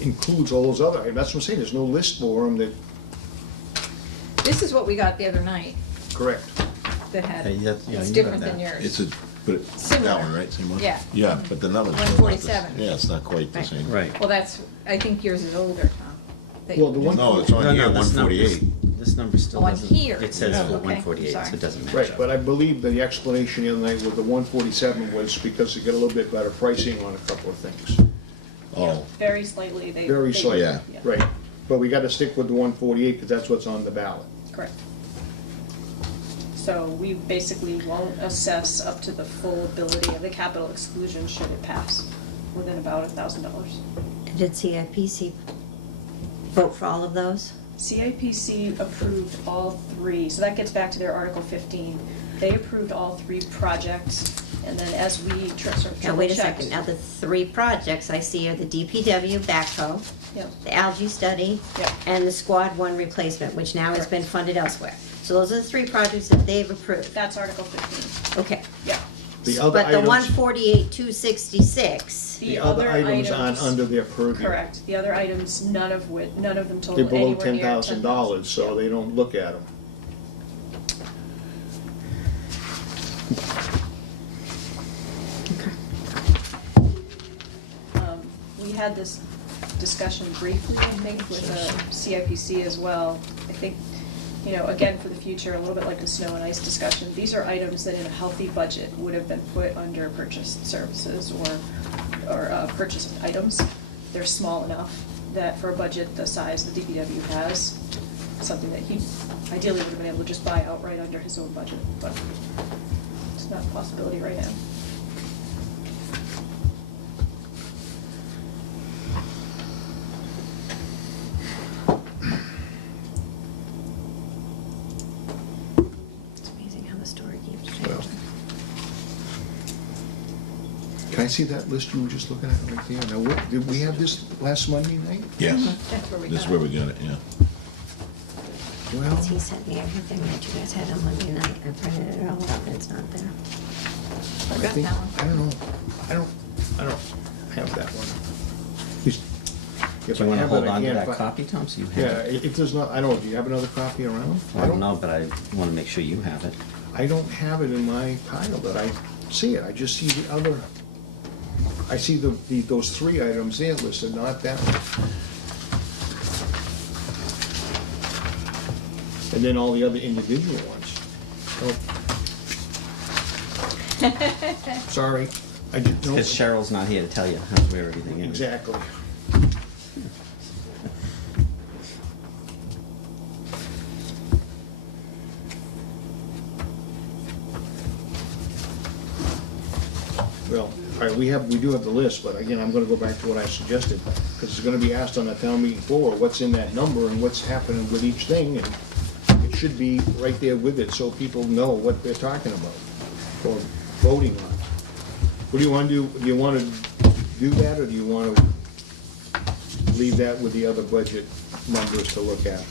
includes all those other items. That's what I'm saying, there's no list for them that, This is what we got the other night correct. that had, Hey, that's- yeah, it's you different have than that. yours. But Similar. that one, right, same one? Yeah. Yeah, but the numbers. 147. Yeah, it's not quite the Right. same. Right. Well, that's, I think yours is older, Tom. That- Well, the one. No, it's on No, here, no, this number, 148. this number still Oh, on doesn't. here. It says Yeah. for Okay, 148, so sorry. it doesn't match Right, up. but I believe the explanation the other night with the 147 was because they get a little bit better pricing on a couple of things. Oh, Very slightly, they. Very they- slightly, yeah. right. But we gotta stick with the 148 because that's what's on the ballot. Correct. So we basically won't assess up to the full ability of the capital exclusion should it pass within about $1,000. Did CIPC vote for all of those? CIPC approved all three, so that gets back to their Article 15. They approved all three projects, and then as we sort of Now, triple wait a checked. second, now the three projects I see are the DPW backhoe, Yep, the algae study, Yep. and the Squad 1 replacement, which now has been funded elsewhere. So those are the three projects that they've approved. that's Article 15, Okay. yeah. The other But the items, 148,266, the other items aren't under their purview. Correct, the other items, none of them They're total below anywhere near $10,000, so Yeah. they don't look at them. we had this discussion briefly, I think, with CIPC as well. I think, you know, again, for the future, a little bit like the snow and ice discussion, these are items that in a healthy budget would have been put under purchased services or purchased items. They're small enough that for a budget the size the DPW has, something that he ideally would have been able to just buy outright under his own budget, but it's not a possibility right now. It's amazing how the story keeps Well. changing. Can I see that list you were just looking at right there? Now, what, did we have this last Monday night? Yes, That's where we this is got where it. we got it, yeah. Well, He sent me everything that you guys had on Monday night. I printed it all out, and it's not there. I Forgot think, that one. I don't know, I don't have that one. Just- if Do you I wanna have it, hold I on to can't that fi- copy, Tom, so you have Yeah, it? it does not, I don't, do you have another copy around? I don't know, but I wanna make sure you have it. I don't have it in my pile that I see it, I just see the other, I see those three items there listed, not that one. And then all the other individual ones. Oh. Sorry, I didn't know. Because Cheryl's not here to tell you how, where everything is. Exactly. Well, all right, we do have the list, but again, I'm gonna go back to what I suggested, because it's gonna be asked on the town meeting floor, what's in that number and what's happening with each thing, and it should be right there with it, so people know what they're talking about, or voting on. What do you wanna do? Do you wanna do that, or do you wanna leave that with the other budget numbers to look at?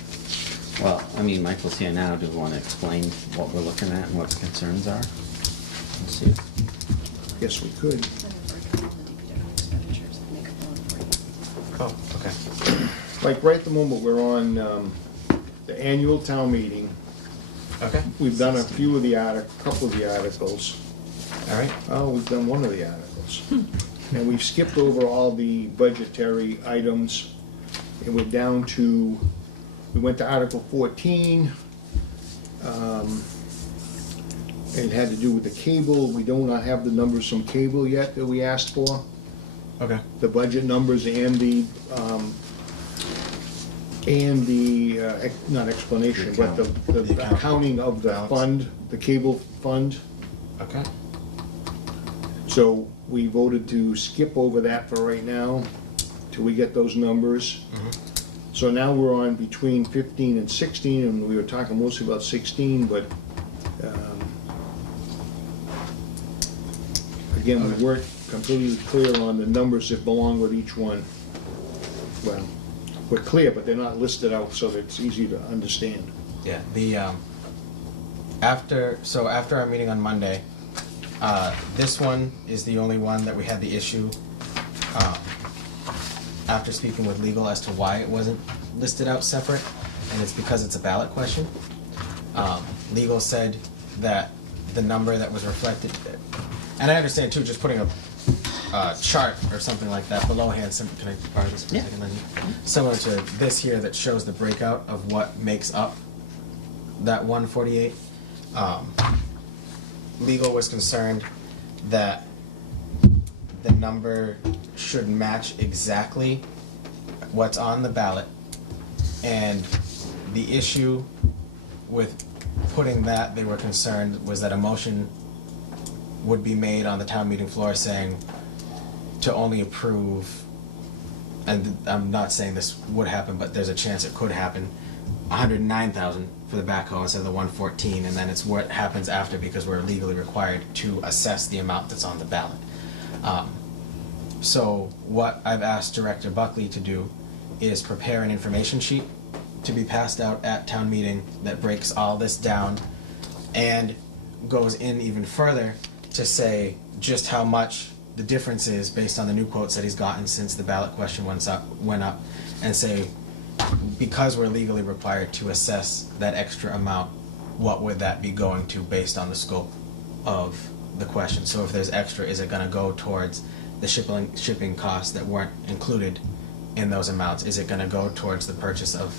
Well, I mean, Michael's here now. Do you wanna explain what we're looking at and what the concerns are? Let's see. Yes, we could. I'm gonna break down the DPW expenditures and make a note for you. Oh, okay. Like, right at the moment, we're on the annual town meeting. Okay. We've done a few of the couple of the articles. All right. Oh, we've done one of the articles. And we've skipped over all the budgetary items. And we're down to, we went to Article 14. It had to do with the cable. We do not have the numbers from cable yet that we asked for. Okay. The budget numbers and the, not explanation, but The the account. accounting of the Balance. fund, the cable fund. Okay. So we voted to skip over that for right now, till we get those numbers. So now we're on between 15 and 16, and we were talking mostly about 16, but, again, we weren't completely clear on the numbers that belong with each one. Well, we're clear, but they're not listed out so that it's easy to understand. Yeah. The after our meeting on Monday, this one is the only one that we had the issue. After speaking with legal as to why it wasn't listed out separate, and it's because it's a ballot question. Legal said that the number that was reflected, and I understand too, just putting a chart or something like that belohand. Can I borrow this for a Yeah. second, Lindy? Similar to this here that shows the breakout of what makes up that 148. Legal was concerned that the number should match exactly what's on the ballot, and the issue with putting that, they were concerned, was that a motion would be made on the town meeting floor saying to only approve, and I'm not saying this would happen, but there's a chance it could happen, 109,000 for the backhoe instead of the 114, and then it's what happens after because we're legally required to assess the amount that's on the ballot. So what I've asked Director Buckley to do is prepare an information sheet to be passed out at town meeting that breaks all this down and goes in even further to say just how much the difference is based on the new quotes that he's gotten since the ballot question went up, and say, because we're legally required to assess that extra amount, what would that be going to based on the scope of the question? So if there's extra, is it going to go towards the shipping costs that weren't included in those amounts, is it gonna go towards the purchase of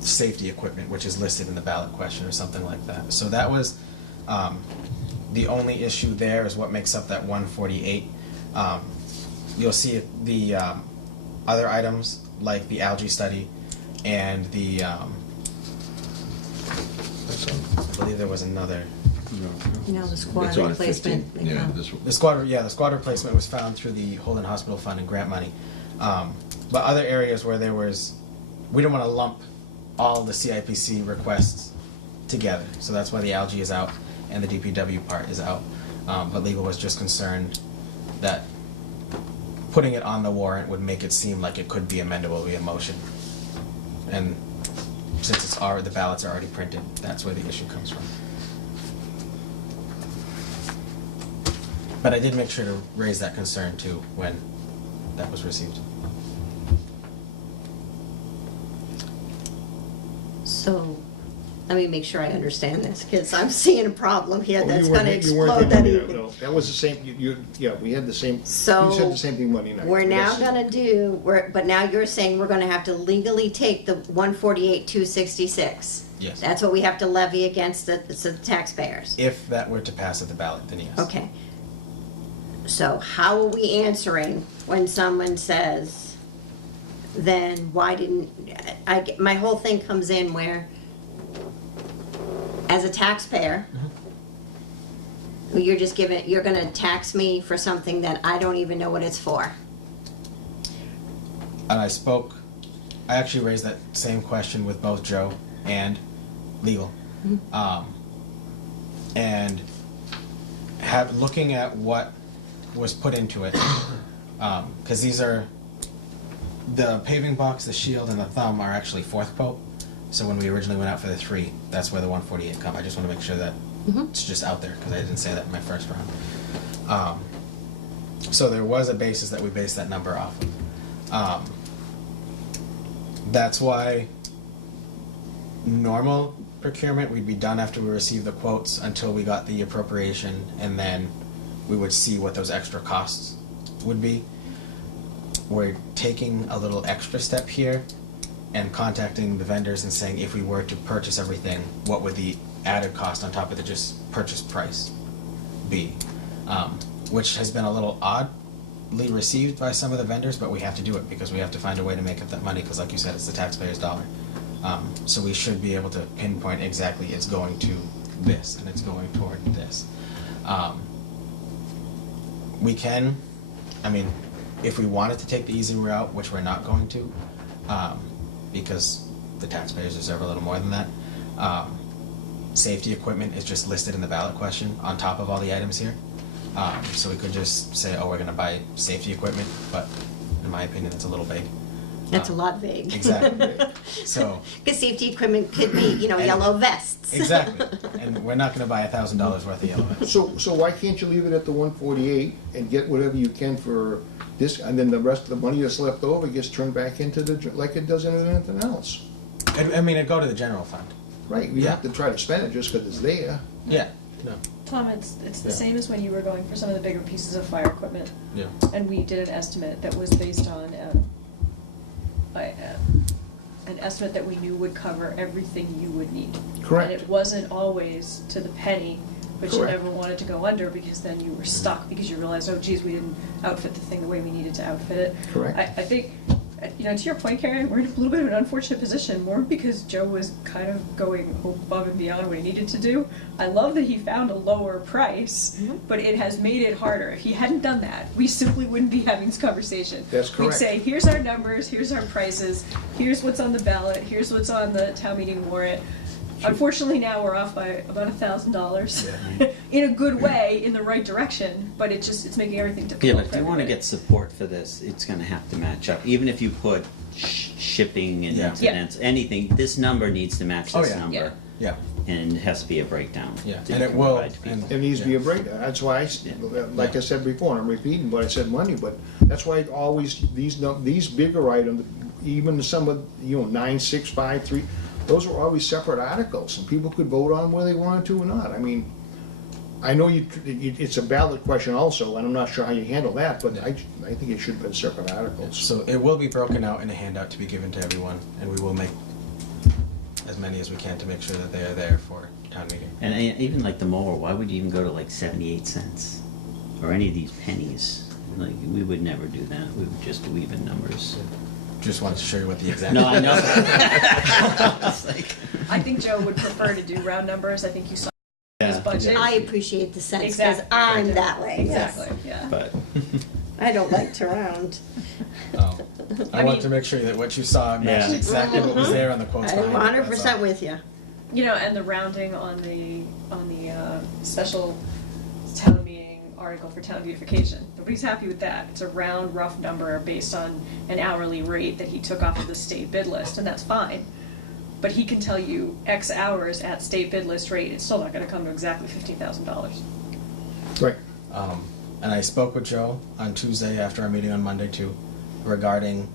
safety equipment, which is listed in the ballot question or something like that? So that was, the only issue there is what makes up that 148. You'll see the, other items like the algae study and the, I believe there was another. You know, the squad It's on replacement. 15. Yeah, this one. The squad replacement was found through the Holden Hospital Fund and grant money. But other areas where there was, we didn't want to lump all the CIPC requests together. So that's why the algae is out and the DPW part is out. But legal was just concerned that putting it on the warrant would make it seem like it could be amendable via motion. And since it's already, the ballots are already printed, that's where the issue comes from. But I did make sure to raise that concern too when that was received. So, let me make sure I understand this, because I'm seeing a problem here Oh, that's you weren't- gonna you weren't explode here that Monday night, evening. no. That was the same, yeah, we had the same, So, you said the same thing Monday night. We're now Yes. gonna do, but now you're saying we're gonna have to legally take the 148,266. Yes. That's what we have to levy against the taxpayers. If that were to pass at the ballot, then yes. Okay. So how are we answering when someone says, then why didn't, my whole thing comes in where, as a taxpayer, you're gonna tax me for something that I don't even know what it's for. And I actually raised that same question with both Joe and legal. And looking at what was put into it, because these are, the paving box, the shield, and the thumb are actually fourth quote. So when we originally went out for the 3, that's where the 148 come. I just want to make sure that it's just out there, because I didn't say that in my first round. So there was a basis that we based that number off of. That's why normal procurement, we'd be done after we received the quotes until we got the appropriation, and then we would see what those extra costs would be. We're taking a little extra step here and contacting the vendors and saying, if we were to purchase everything, what would the added cost on top of the just purchase price be? Which has been a little oddly received by some of the vendors, but we have to do it because we have to find a way to make up that money, because like you said, it's the taxpayer's dollar. So we should be able to pinpoint exactly it's going to this and it's going toward this. We can, if we wanted to take the easy route, which we're not going to, because the taxpayers deserve a little more than that. Safety equipment is just listed in the ballot question on top of all the items here. So we could just say, oh, we're gonna buy safety equipment, but in my opinion, that's a little vague. That's a lot vague. Exactly. So. Because safety equipment could be, And- yellow vests. Exactly. And we're not gonna buy $1,000 worth of yellow vests. So why can't you leave it at the 148 and get whatever you can for this, and then the rest of the money that's left over gets turned back into like it does in anything else? It'd go to the general fund. Right, you Yeah. have to try to spend it just because it's there. Yeah, no, Tom, it's the Yeah. same as when you were going for some of the bigger pieces of fire equipment, yeah. and we did an estimate that was based on an estimate that we knew would cover everything you would need. Correct. And it wasn't always to the penny, but you Correct. never wanted to go under, because then you were stuck, because you realized, oh geez, we didn't outfit the thing the way we needed to outfit it. Correct. I think, to your point, Karen, we're in a little bit of an unfortunate position, more because Joe was kind of going above and beyond what he needed to do. I love that he found a lower price, but it has made it harder. If he hadn't done that, we simply wouldn't be having this conversation. That's correct. We'd say, here's our numbers, here's our prices, here's what's on the ballot, here's what's on the town meeting warrant. Unfortunately, now we're off by about $1,000 in a good way, in the right direction, but it's making everything difficult. Yeah, but if for you want to everybody. get support for this, it's going to have to match up. Even if you put shipping and Yeah. incidents, anything, this number needs to match Oh, this yeah. number. Yeah, And it has to be a breakdown. yeah, that you and it can will, provide to people. and. It needs to be a breakdown, that's why, like I said before, and I'm repeating what I said Monday, but that's why always these bigger items, even some of, 9, 6, 5, 3, those were always separate articles, and people could vote on whether they wanted to or not. I know it's a ballot question also, and I'm not sure how you handle that, but I think it should have been separate articles. So it will be broken out in a handout to be given to everyone, and we will make as many as we can to make sure that they are there for town meeting. And even like the mower, why would you even go to like 78 cents? Or any of these pennies? Like, we would never do that. We would just do even numbers. Just wanted to show you what the exact. No, I know. It's like- I think Joe would prefer to do round numbers. I think you saw his Yeah. budget. I appreciate the sense, because Exactly. I'm that way. Exactly, yeah. But, I don't like to round. Oh. I I want mean- to make sure that what you saw matched Yeah. exactly what was there on the quotes I'm behind it. 100% with you. You know, and the rounding on the special town meeting article for town beautification. Nobody's happy with that. It's a round, rough number based on an hourly rate that he took off of the state bid list, and that's fine. But he can tell you X hours at state bid list rate, it's still not gonna come to exactly $15,000. Right. And I spoke with Joe on Tuesday after our meeting on Monday too, regarding,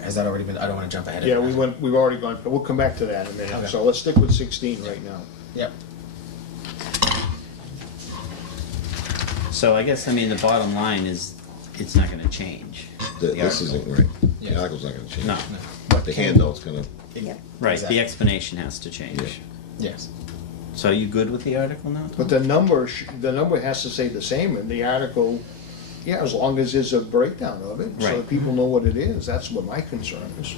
has that already been, I don't want to jump ahead of Yeah, it. we've already gone, but we'll come back to that in a minute. Okay. So let's stick with 16 right now. Yep. so I guess, I mean, the bottom line is, it's not gonna change. the This article. isn't right. Yeah. The article's not gonna change. No, What The can- handout's gonna, Yep. right, Exactly. the explanation has to change. Yeah. Yes. So are you good with the article now? Tom? But the number has to stay the same in the article, yeah, as long as there's a breakdown of it, so that Right. people know what it is. That's what my concern is.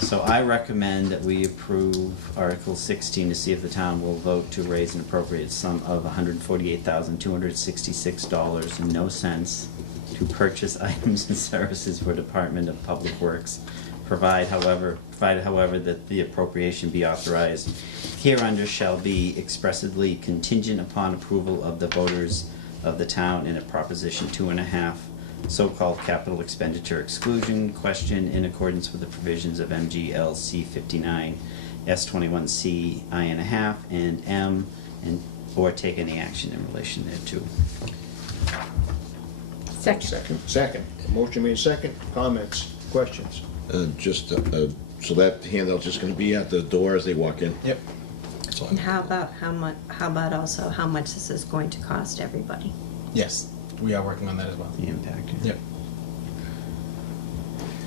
So I recommend that we approve Article 16 to see if the town will vote to raise an appropriate sum of $148,266.00 to purchase items and services for Department of Public Works, provided however that the appropriation be authorized hereunder shall be expressly contingent upon approval of the voters of the town in a Proposition 2.5 so-called capital expenditure exclusion question in accordance with the provisions of MGL C-59, S-21C I.5, and M, or take any action in relation thereto. Second. Motion made second. Comments, questions? so that handout's just gonna be at the door as they walk in? Yep. That's all. And how about also how much this is going to cost everybody? Yes. We are working on that as well. The impact. Yep.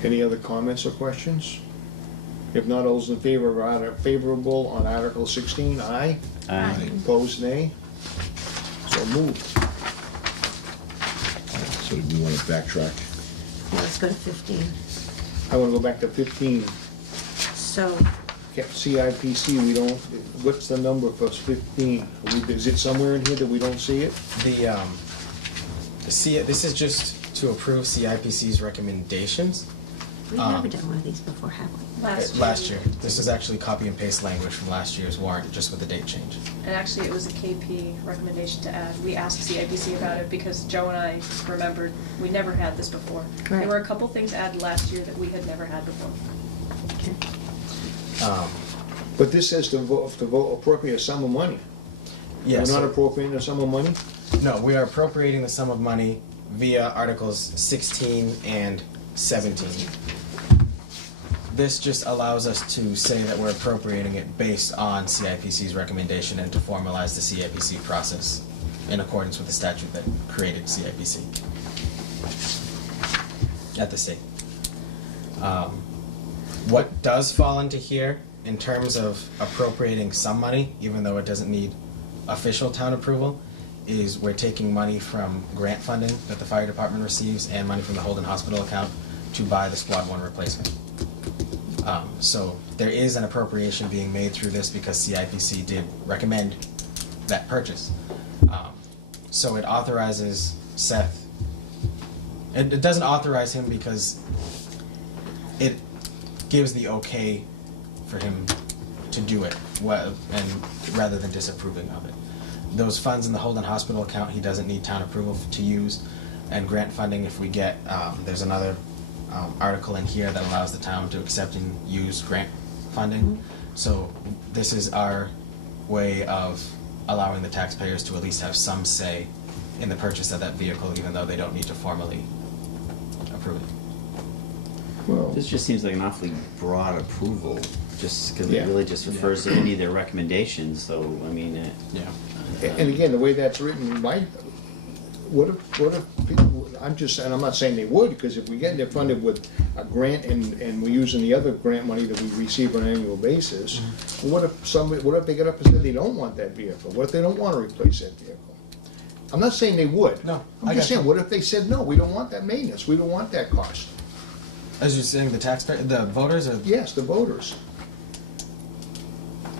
Any other comments or questions? If not, all those in favor are favorable on Article 16, aye. Aye. Opposed, nay. So moved. So do we wanna backtrack? Let's go to 15. I want to go back to 15. So, CIPC, we don't, what's the number for 15? Is it somewhere in here that we don't see it? This is just to approve CIPC's recommendations. we've never done one of these before, have we? Last year. This is actually copy and paste language from last year's warrant, just with the date change. And actually, it was a KP recommendation to add. We asked CIBC about it because Joe and I remembered we never had this before. There Right. were a couple things added last year that we had never had before. Okay. But this says to vote appropriate sum of money. Yes. We're not appropriating a sum of money? No, we are appropriating the sum of money via Articles 16 and 17. This just allows us to say that we're appropriating it based on CIPC's recommendation and to formalize the CIPC process in accordance with the statute that created CIPC at the state. What does fall into here in terms of appropriating some money, even though it doesn't need official town approval, is we're taking money from grant funding that the fire department receives and money from the Holden Hospital account to buy the Squad 1 replacement. So there is an appropriation being made through this because CIPC did recommend that purchase. So it authorizes Seth. It doesn't authorize him because it gives the okay for him to do it, and rather than disapproving of it. Those funds in the Holden Hospital account, he doesn't need town approval to use, and grant funding, if we get, there's another article in here that allows the town to accept and use grant funding. So this is our way of allowing the taxpayers to at least have some say in the purchase of that vehicle, even though they don't need to formally approve it. Well, This just seems like an awfully broad approval, just because Yeah. it really just refers to any of their recommendations, so, I mean, Yeah. And again, the way that's written, what if people, and I'm not saying they would, because if we get it funded with a grant and we're using the other grant money that we receive on an annual basis, what if they get up and said they don't want that vehicle? What if they don't wanna replace that vehicle? I'm not saying they would. No, I'm I just got you. saying, what if they said, no, we don't want that maintenance, we don't want that cost? As you're saying, the taxpayer, the voters are, Yes, the voters.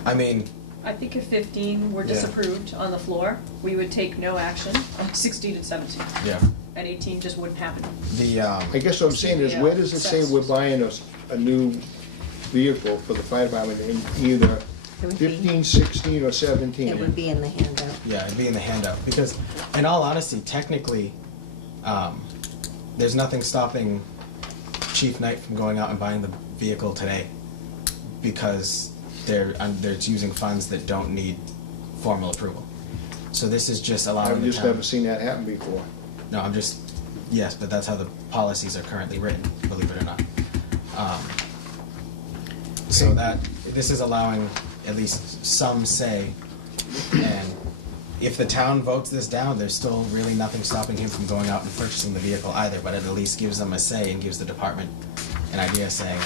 I mean, I think if 15 were Yeah. disapproved on the floor, we would take no action on 16 and 17. yeah, And 18 just wouldn't happen. the, I guess what I'm saying is, where does it say we're buying a new vehicle for the fire department in either It would be- 15, 16, or 17? It would be in the handout. yeah, it'd be in the handout, because in all honesty, technically, there's nothing stopping Chief Knight from going out and buying the vehicle today, because they're using funds that don't need formal approval. So this is just allowing I've the just town. never seen that happen before. No, I'm just, yes, but that's how the policies are currently written, believe it or not. So that, this is allowing at least some say, and if the town votes this down, there's still really nothing stopping him from going out and purchasing the vehicle either, but it at least gives them a say and gives the department an idea saying,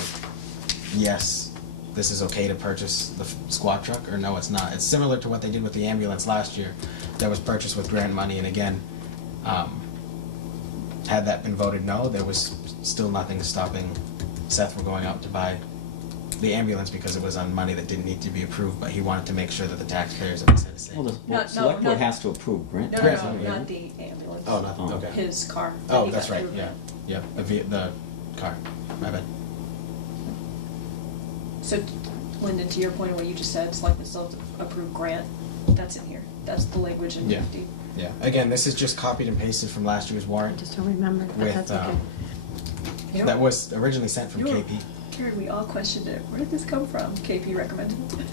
yes, this is okay to purchase the squad truck, or no, it's not. It's similar to what they did with the ambulance last year, that was purchased with grant money, and again, had that been voted no, there was still nothing stopping Seth from going out to buy the ambulance because it was on money that didn't need to be approved, but he wanted to make sure that the taxpayers at least had a say. Well, the No, select no, board no. has to approve, right? No, Correct. no, no, Yeah. not the ambulance. Oh, not, Oh. okay. His car. that Oh, he that's got right, approved. yeah, the car, my bad. So, Lyndon, to your point of what you just said, selectmen still have to approve grant, that's in here. That's the language in Yeah. 50. Yeah, again, this is just copied and pasted from last year's I warrant, just don't remember, but with, that's okay. You know, that was originally sent from you know, KP. Karen, we all questioned it. Where did this come from? KP recommended it.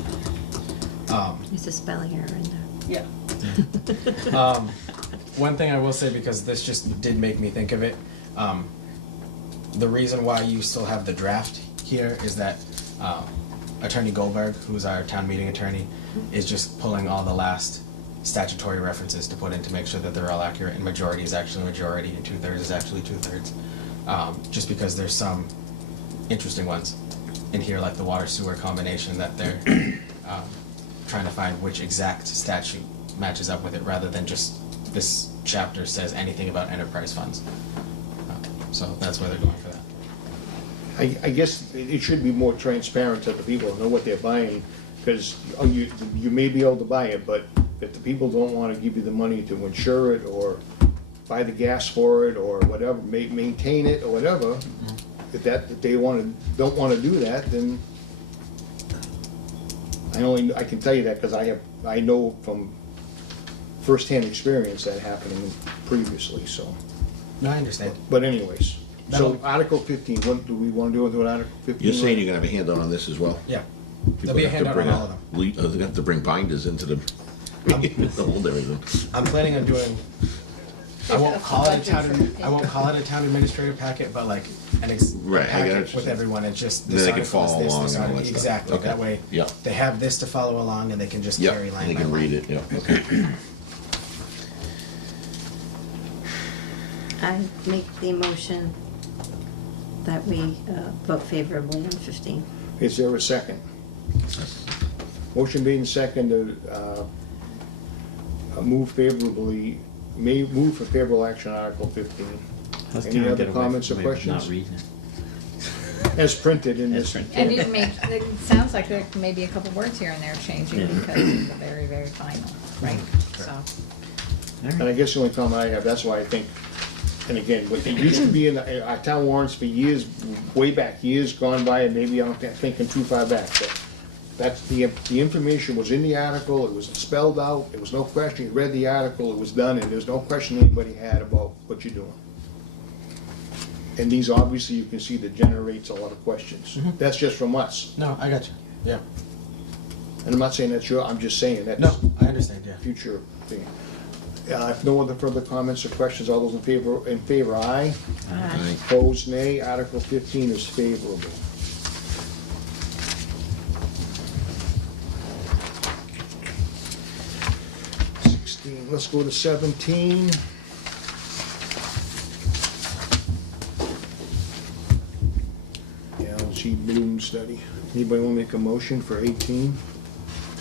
There's a spelling error in there. Yeah. One thing I will say, because this just did make me think of it, the reason why you still have the draft here is that Attorney Goldberg, who's our town meeting attorney, is just pulling all the last statutory references to put in to make sure that they're all accurate, and majority is actually majority and 2/3 is actually 2/3. Just because there's some interesting ones in here, like the water sewer combination, that they're trying to find which exact statute matches up with it, rather than just this chapter says anything about enterprise funds. So that's where they're going for that. I guess it should be more transparent to the people, know what they're buying, because you may be able to buy it, but if the people don't wanna give you the money to insure it, or buy the gas for it, or whatever, maintain it, or whatever, if they don't wanna do that, then I can tell you that, because I know from firsthand experience that happening previously, so. No, I understand. But anyways, so That'll- Article 15, what do we wanna do with Article 15? You're saying you're gonna have a handout on this as well? Yeah. People There'll be a have to handout bring on all of them. They have to bring binders into the, to hold everything. I'm planning on doing, I won't A call it a budget town, for- I won't call it a town administrator packet, but like a Right, I got packet it. with everyone, it's just Then this they can article is follow this, along this and all article, that stuff. exactly, Okay. that way Yeah. they have this to follow along and they can just Yeah, carry line they by can line. read it, yeah, okay. I make the motion that we vote favorably on 15. Is there a second? Motion being second to move favorably, move for favorable action on Article 15. How's Any Karen other get away comments or from questions? Not reading it. As printed in As this. printed. And it sounds like there may be a couple words here and there changing Yeah. because of the very, very final, right? So, And I guess the only comment I have, that's why I think, and again, what it used to be in our town warrants for years, way back, years gone by, and maybe I'm thinking too far back, but that's, the information was in the article, it was spelled out, there was no question, you read the article, it was done, and there's no question anybody had about what you're doing. And these, obviously, you can see that generates a lot of questions. That's just from us, No, I got you, yeah. and I'm not saying that's your, I'm just saying that's No, I understand, yeah. future thing. If no other further comments or questions, all those in favor, aye. Aye. Opposed, nay. Article 15 is favorable. let's go to 17. Algae bloom study. Anybody want to make a motion for 18?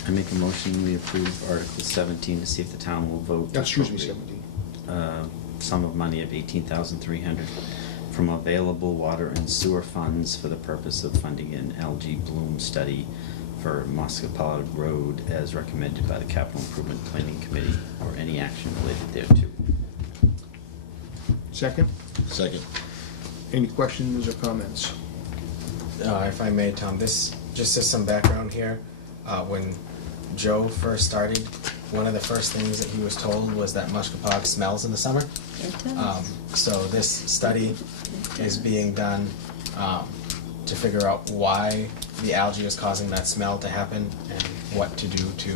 I make a motion, we approve Article 17 to see if the town will vote to Excuse me, appropriate 17. sum of money of 18,300 from available water and sewer funds for the purpose of funding an algae bloom study for Muscatog Road as recommended by the Capital Improvement Planning Committee or any action related thereto. Second? Second. Any questions or comments? If I may, Tom, this just as some background here. When Joe first started, one of the first things that he was told was that Mushkapog smells in the summer. It does. So this study is being done to figure out why the algae is causing that smell to happen and what to do to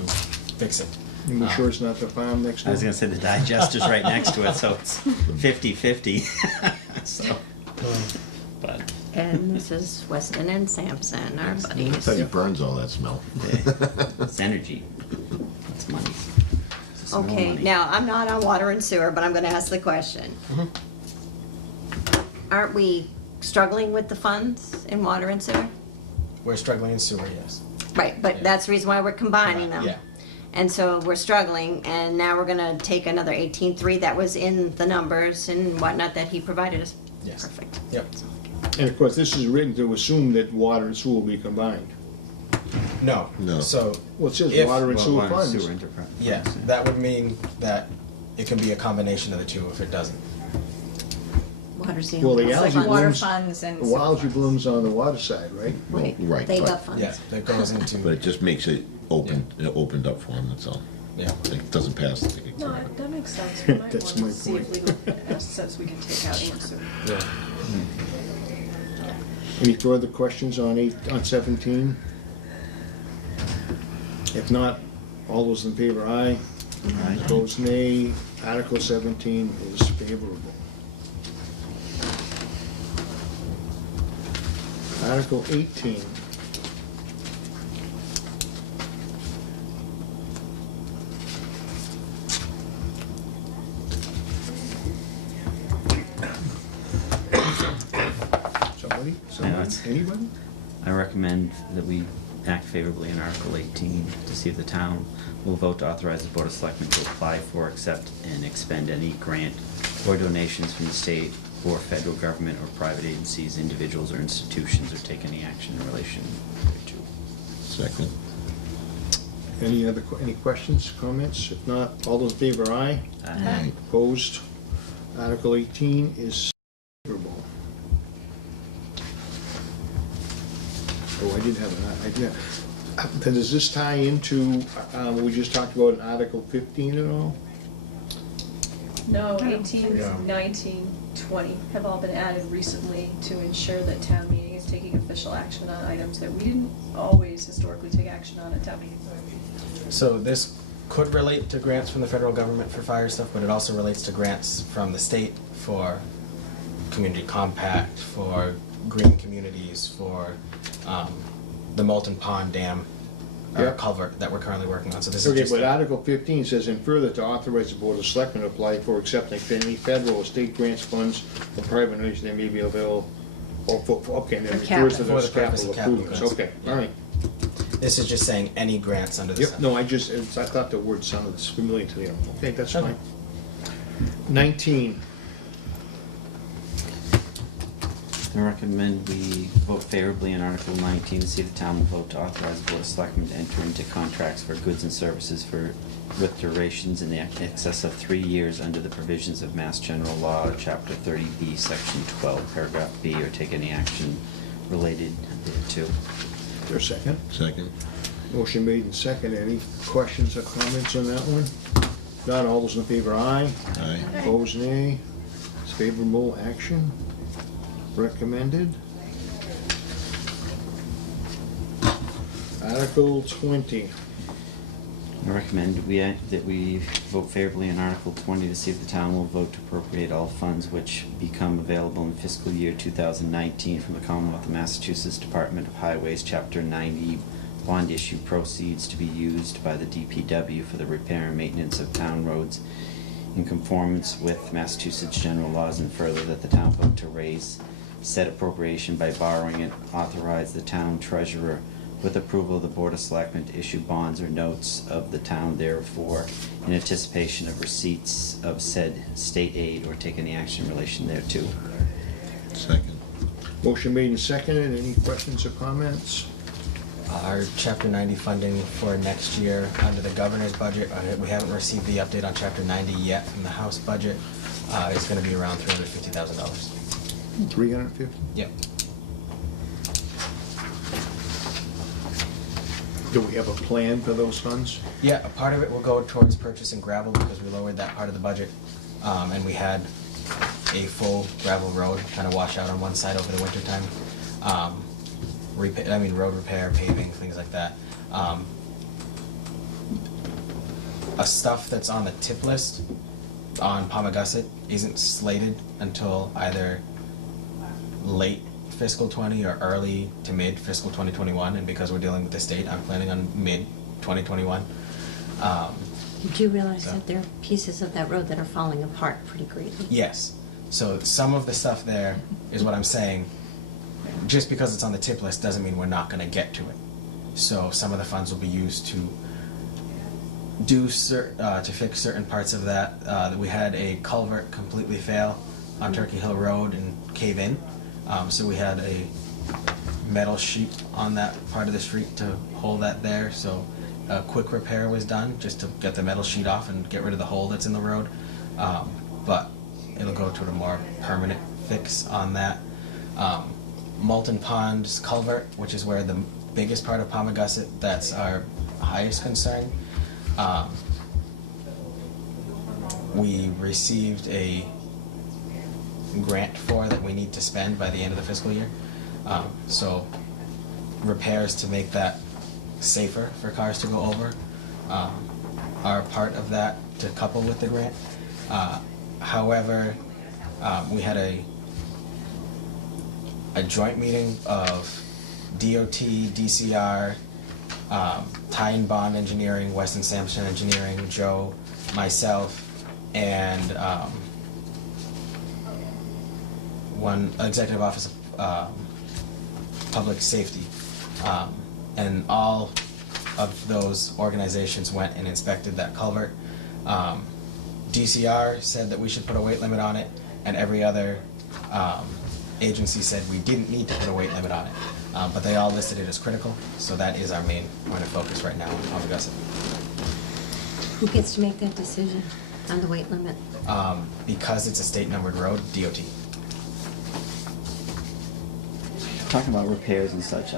fix it. And we're sure it's not the farm next I door? was gonna say the digester's right next to it, so it's 50-50. So, but, And this is Weston and Sampson, our I buddies. thought he burns all that smell. it's energy. It's money. It's more Okay, money. now, I'm not on water and sewer, but I'm gonna ask the question. Aren't we struggling with the funds in water and sewer? We're struggling in sewer, yes. Right, but Yeah. that's the reason why we're combining them. Yeah. And so we're struggling, and now we're gonna take another 18.3 that was in the numbers and whatnot that he provided us. Yes. Perfect. Yep. And of course, this is written to assume that water and sewer will be combined. No. No. So, Well, it says If- water and Well, sewer water and funds. sewer enterprise. yeah, that would mean that it can be a combination of the two if it doesn't. Water's the Well, only the It's one. like algae water blooms- funds and. The algae blooms on the water side, right? Right, Right, they but- got funds. Yeah, that goes into. But it just makes it open, it opened up for him, that's all. Yeah. It doesn't pass the ticket. No, that makes sense. We might That's want my to see if point. legal assets we can take out in sewer. Yeah. Any further questions on 17? If not, all those in favor, aye. Aye. Opposed, nay. Article 17 is favorable. Article 18. Somebody? it's- Anybody? I recommend that we act favorably in Article 18 to see if the town will vote to authorize the Board of Selectmen to apply for, accept, and expend any grant or donations from the state or federal government or private agencies, individuals, or institutions, or take any action in relation thereto. Second. Any questions, comments? If not, all those in favor, aye. Aye. Opposed? Article 18 is favorable. Oh, I did have an idea. Does this tie into, what we just talked about in Article 15 at all? No, 18, Yeah. 19, 20 have all been added recently to ensure that town meeting is taking official action on items that we didn't always historically take action on at town meeting. So this could relate to grants from the federal government for fire stuff, but it also relates to grants from the state for community compact, for green communities, for the Molten Pond Dam Yeah. culvert that we're currently working on. So this is Okay, just but Article 15 says, and further to authorize the Board of Selectmen to apply for accepting any federal or state grants, funds, or private donations that may be available, or okay, and then For refers to capital. those For the purpose capital of capital improvements. goods. Okay, all right. this is just saying any grants under the Yep, sun. no, I thought the word sounded familiar to me. Okay, that's Okay. fine. 19. I recommend we vote favorably in Article 19 to see if the town will vote to authorize the Board of Selectmen to enter into contracts for goods and services with durations in the excess of 3 years under the provisions of Mass General Law, Chapter 30B, Section 12, Paragraph B, or take any action related thereto. Is there a second? Second. Motion made and second. Any questions or comments on that one? Not all those in favor, aye. Aye. Opposed, nay. It's favorable action. Recommended. Article 20. I recommend that we vote favorably in Article 20 to see if the town will vote to appropriate all funds which become available in fiscal year 2019 from the Commonwealth of Massachusetts Department of Highways, Chapter 90, bond issue proceeds to be used by the DPW for the repair and maintenance of town roads in conformance with Massachusetts general laws, and further that the town vote to raise said appropriation by borrowing it, authorize the town treasurer with approval of the Board of Selectmen to issue bonds or notes of the town therefore in anticipation of receipts of said state aid or take any action in relation thereto. Second. Motion made and seconded. Any questions or comments? Our Chapter 90 funding for next year under the governor's budget, we haven't received the update on Chapter 90 yet from the House budget, is gonna be around $350,000. 350? Yep. Do we have a plan for those funds? Yeah, a part of it will go towards purchasing gravel because we lowered that part of the budget. And we had a full gravel road kind of wash out on one side over the winter time. Road repair, paving, things like that. Stuff that's on the tip list on Palmagussit isn't slated until either late fiscal 20 or early to mid fiscal 2021, and because we're dealing with the state, I'm planning on mid 2021. Do you realize So- that there are pieces of that road that are falling apart pretty greatly? Yes. So some of the stuff there is what I'm saying. Just because it's on the tip list doesn't mean we're not going to get to it. So some of the funds will be used to to fix certain parts of that. We had a culvert completely fail on Turkey Hill Road and cave in. So we had a metal sheet on that part of the street to hold that there. So a quick repair was done just to get the metal sheet off and get rid of the hole that's in the road. But it'll go to a more permanent fix on that. Molten Pond's culvert, which is where the biggest part of Palmagussit, that's our highest concern. We received a grant for that we need to spend by the end of the fiscal year. So repairs to make that safer for cars to go over are part of that to couple with the grant. However, we had a joint meeting of DOT, DCR, Tie and Bond Engineering, Weston Sampson Engineering, Joe, myself, and one executive office of public safety. And all of those organizations went and inspected that culvert. DCR said that we should put a weight limit on it, and every other agency said we didn't need to put a weight limit on it. But they all listed it as critical, so that is our main point of focus right now on Palmagussit. Who gets to make that decision on the weight limit? Because it's a state numbered road, DOT. Talking about repairs and such,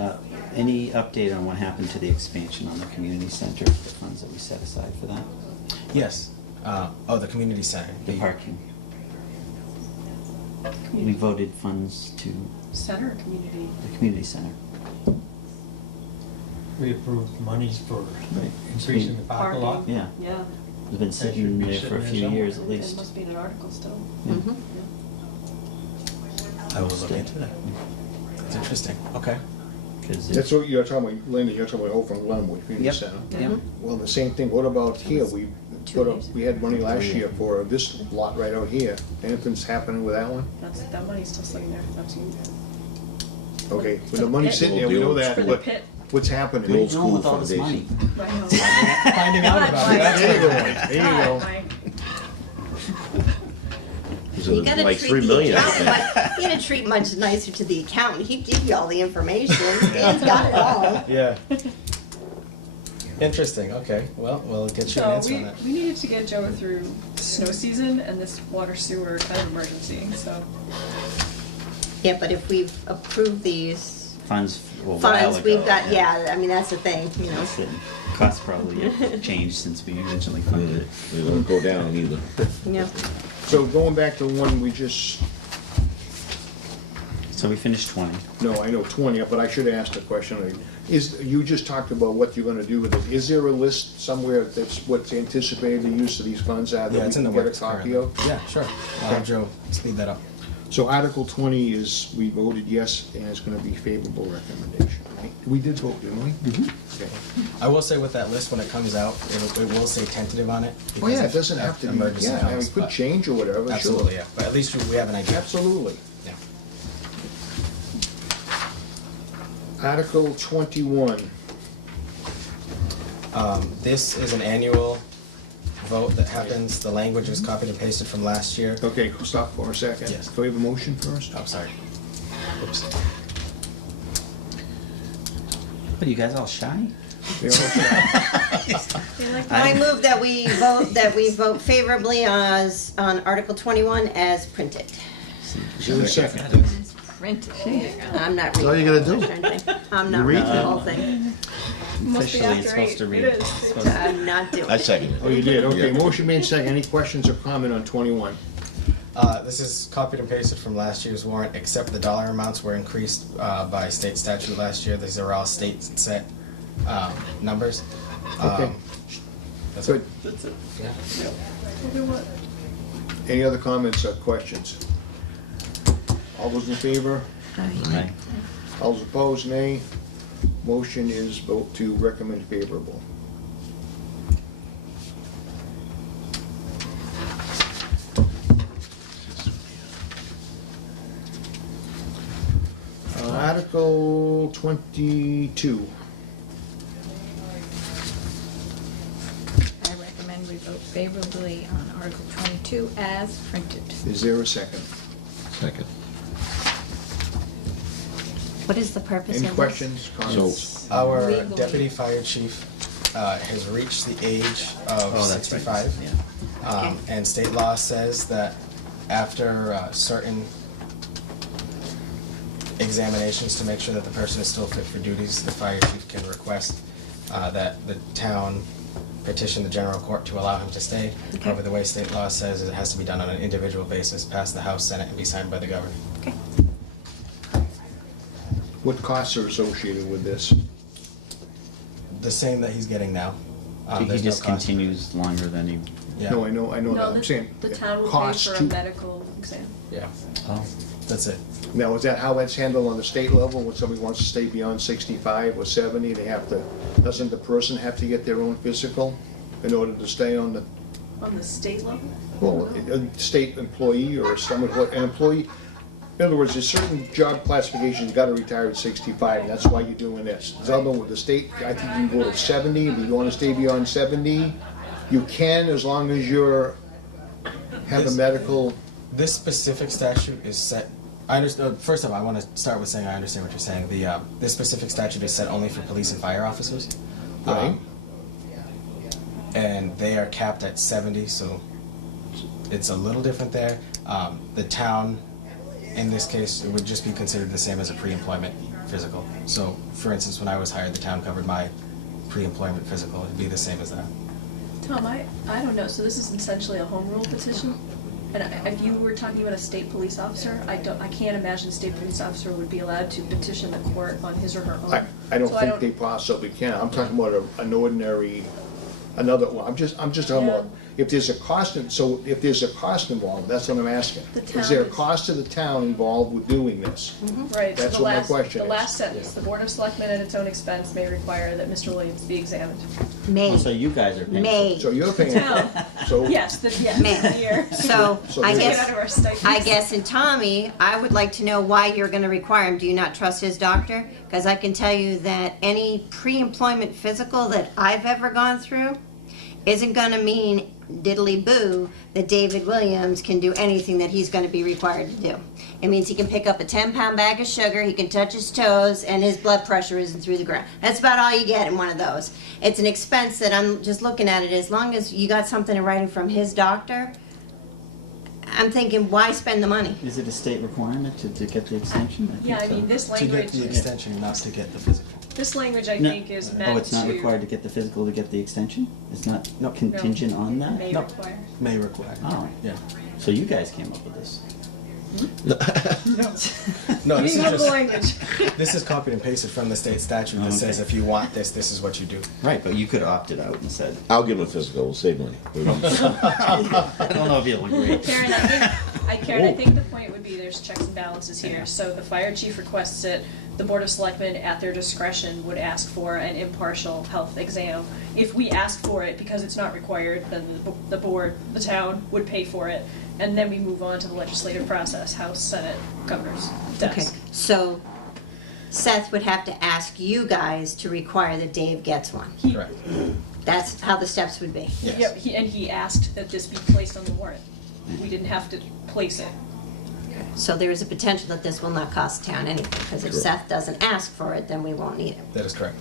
any update on what happened to the expansion on the community center, the funds that we set aside for that? Yes. The community center. The parking. We voted funds to Center or community? the community center. We approved monies for increasing the parking lot. Parking. Yeah, Yeah. it's been should sitting be there sitting for a there few somewhere. years at It least. must be in an article still. Yeah. Mhm. I will look into that. That's interesting. Okay. 'Cause That's what you're talking about, Linda, you're talking about over from Glenwood Community Yep. Center. Yep. Well, the same thing, what about here? We we had money last year for this lot right out here. Anything's happening with that one? That money's still sitting there. That's you. Okay, For when the the money's pit. sitting there, we know that, For the but pit. what's What happening? are you Old doing school with all this money? foundation. Right now. Finding out about it. There you go, there you go. Mike. It You was gotta like treat 3 the million. I accountant, think. but you gotta treat much nicer to the accountant. He'd give you all the information. Dan's got it all. Yeah. Interesting. Okay. Well, we'll get you an So answer on that. we needed to get Joe through snow season and this water sewer kind of emergency, so. Yeah, but if we've approved these Funds, well, a while funds, we've ago, got, yeah, I mean, that's the thing, you know. That's it. Costs probably have changed since we originally funded it. They don't go down either. Yeah. So going back to the one we just, So we finished 20. no, I know 20, but I should ask the question. You just talked about what you're gonna do with it. Is there a list somewhere that's what's anticipated the use of these funds are? that Yeah, it's we in the can works get a copy currently. of? Yeah, sure. I'll have Joe speed that up. So Article 20 is, we voted yes, and it's gonna be favorable recommendation, right? We did vote, didn't we? Okay. I will say with that list, when it comes out, it will say tentative on it. Oh, yeah, it because doesn't if have to be, emergency yeah, comes, it could but- change or whatever, sure. Absolutely, yeah, but at least we have an idea. Absolutely. Yeah. Article 21. This is an annual vote that happens, the language is copied and pasted from last year. Okay, stop for a second. Yes. Can we have a motion first? I'm sorry. Oops. What, are you guys all shy? They all say- I move that we vote favorably on Article 21 as printed. Is there a second? It's printed. There you go. I'm not all reading. you gotta do. I'm not reading the whole thing. Must be Officially, it's after supposed 8. to read. It is. it's supposed to- I'm not doing I it. second Oh, it. you did, okay, Yeah. motion made second. Any questions or comment on 21? This is copied and pasted from last year's warrant, except the dollar amounts were increased by state statute last year. These are all state set numbers. Okay. That's Good. That's it. Yeah. Any other comments or questions? All those in favor? Right. All those opposed, nay. Motion is vote to recommend favorable. Article 22. I recommend we vote favorably on Article 22 as printed. Is there a second? Second. What is the purpose Any of this? questions, comments? Our Legally. deputy fire chief has reached the age of Oh, that's right. 65. Yeah. Okay. And state law says that after certain examinations to make sure that the person is still fit for duties, the fire chief can request that the town petition the general court to allow him to stay. Okay. However, the way state law says is it has to be done on an individual basis, pass the House, Senate, and be signed by the governor. Okay. What costs are associated with this? The same that he's getting now. He There's no just cost. continues longer than he, Yeah. No, I know that, No, I'm saying. the town will pay costs for a to- medical exam. Yeah, oh, that's it. Now, is that how that's handled on the state level? When somebody wants to stay beyond 65 or 70, they have to, doesn't the person have to get their own physical in order to stay on the, On the state level? well, a state employee or someone, an employee? In other words, there's certain job classifications, you gotta retire at 65, and that's why you're doing this. There's other with the state, I think you can go to 70, if you want to stay beyond 70, you can as long as you're, have a This- medical, This specific statute is set, I understand, first of all, I want to start with saying I understand what you're saying. This specific statute is set only for police and fire officers. Right. And they are capped at 70, so it's a little different there. The town, in this case, it would just be considered the same as a pre-employment physical. So, for instance, when I was hired, the town covered my pre-employment physical. It'd be the same as that. Tom, I don't know, so this is essentially a home rule petition? And if you were talking about a state police officer, I can't imagine a state police officer would be allowed to petition the court on his or her own. I don't So think they possibly can. I'm talking about an ordinary, another one. I'm just talking about, if there's a cost, if there's a cost involved, that's what I'm asking. The Is there a town is- cost to the town involved with doing this? Right, so That's the what my last, question the is. last sentence, the Board of Selectmen at its own expense may require that Mr. Williams be examined. May. so you guys are paying. for May. So you're paying, Town, so. yes, May. the year. So So I there's- Get guess, out of our stipends. I guess in Tommy, I would like to know why you're gonna require him. Do you not trust his doctor? Because I can tell you that any pre-employment physical that I've ever gone through isn't gonna mean diddly-boo that David Williams can do anything that he's gonna be required to do. It means he can pick up a 10-pound bag of sugar, he can touch his toes, and his blood pressure isn't through the ground. That's about all you get in one of those. It's an expense that I'm just looking at it, as long as you got something in writing from his doctor, I'm thinking, why spend the money? Is it a state requirement to get the extension? I Yeah, I think so. mean, this To get language, the extension, not to get the physical. this language I No. think is meant to. Oh, it's not required to get the physical to get the extension? It's not No. contingent on that? May No. require. May require. Oh, Yeah. so you guys came up with this? No, this You is have the just, language. this is copied and pasted from the state statute that Oh, okay. says if you want this, this is what you do. Right, but you could opt it out and said, I'll give him a physical, we'll save money. I don't know if you'll agree. Karen, Karen, I think the point would be there's checks and balances here. So the fire chief requests it, the board of selectmen at their discretion would ask for an impartial health exam. If we ask for it because it's not required, then the board, the town would pay for it. And then we move on to the legislative process, House, Senate, Governor's Okay, desk. so Seth would have to ask you guys to require that Dave gets one. Correct. That's how the steps would be. Yes. Yep, and he asked that this be placed on the warrant. We didn't have to place it. So there is a potential that this will not cost town anything, because if Correct. Seth doesn't ask for it, then we won't need it. That is correct.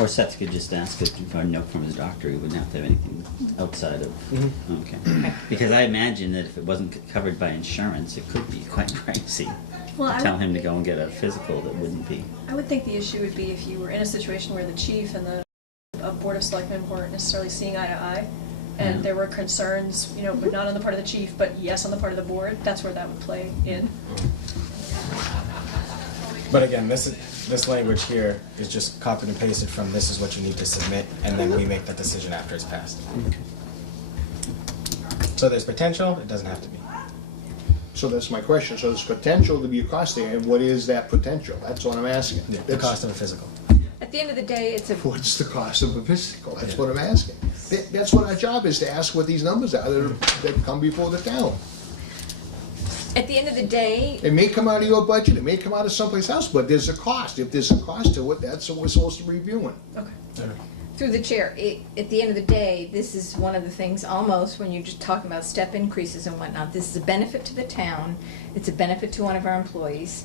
Or Seth could just ask it for a note from his doctor, he wouldn't have to have anything outside of, okay. Because I imagine that if it wasn't covered by insurance, it could be quite pricey. Well, To tell him to go and get a physical that wouldn't be. I would think the issue would be if you were in a situation where the chief and the board of selectmen weren't necessarily seeing eye to eye, and Yeah. there were concerns, but not on the part of the chief, but yes on the part of the board, that's where that would play in. But again, this language here is just copied and pasted from this is what you need to submit, and then we make that decision after it's passed. So there's potential, it doesn't have to be. So that's my question. So there's potential to be a cost there, and what is that potential? That's what I'm asking. The That's- cost of a physical. At the end of the day, it's a, What's the cost of a physical? That's Yeah. what I'm asking. That's what our job is, to ask what these numbers are that come before the town. at the end of the day, It may come out of your budget, it may come out of someplace else, but there's a cost. If there's a cost to it, that's what we're supposed to be reviewing. Okay. through the chair, at the end of the day, this is one of the things almost when you're just talking about step increases and whatnot. This is a benefit to the town. It's a benefit to one of our employees.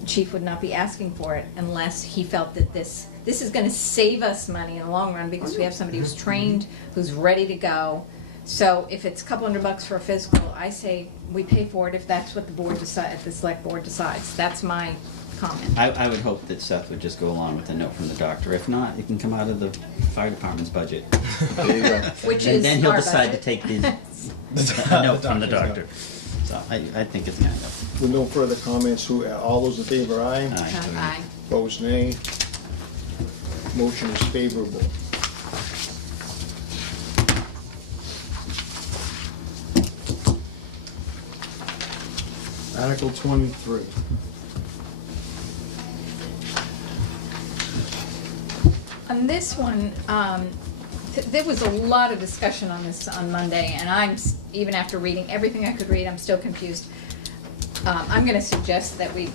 The chief would not be asking for it unless he felt that this is going to save us money in the long run because we have somebody who's trained, who's ready to go. So if it's a couple $100 for a physical, I say we pay for it if that's what the board decides, the select board decides. That's my comment. I would hope that Seth would just go along with a note from the doctor. If not, it can come out of the fire department's budget. There you go. Which And is then he'll our decide to budget. take the note from the doctor. So I think it's kind of, With no further comments, all those in favor, aye? Aye. Opposed, nay. Motion is favorable. Article 23. On this one, there was a lot of discussion on this on Monday, and even after reading everything I could read, I'm still confused. I'm gonna suggest that we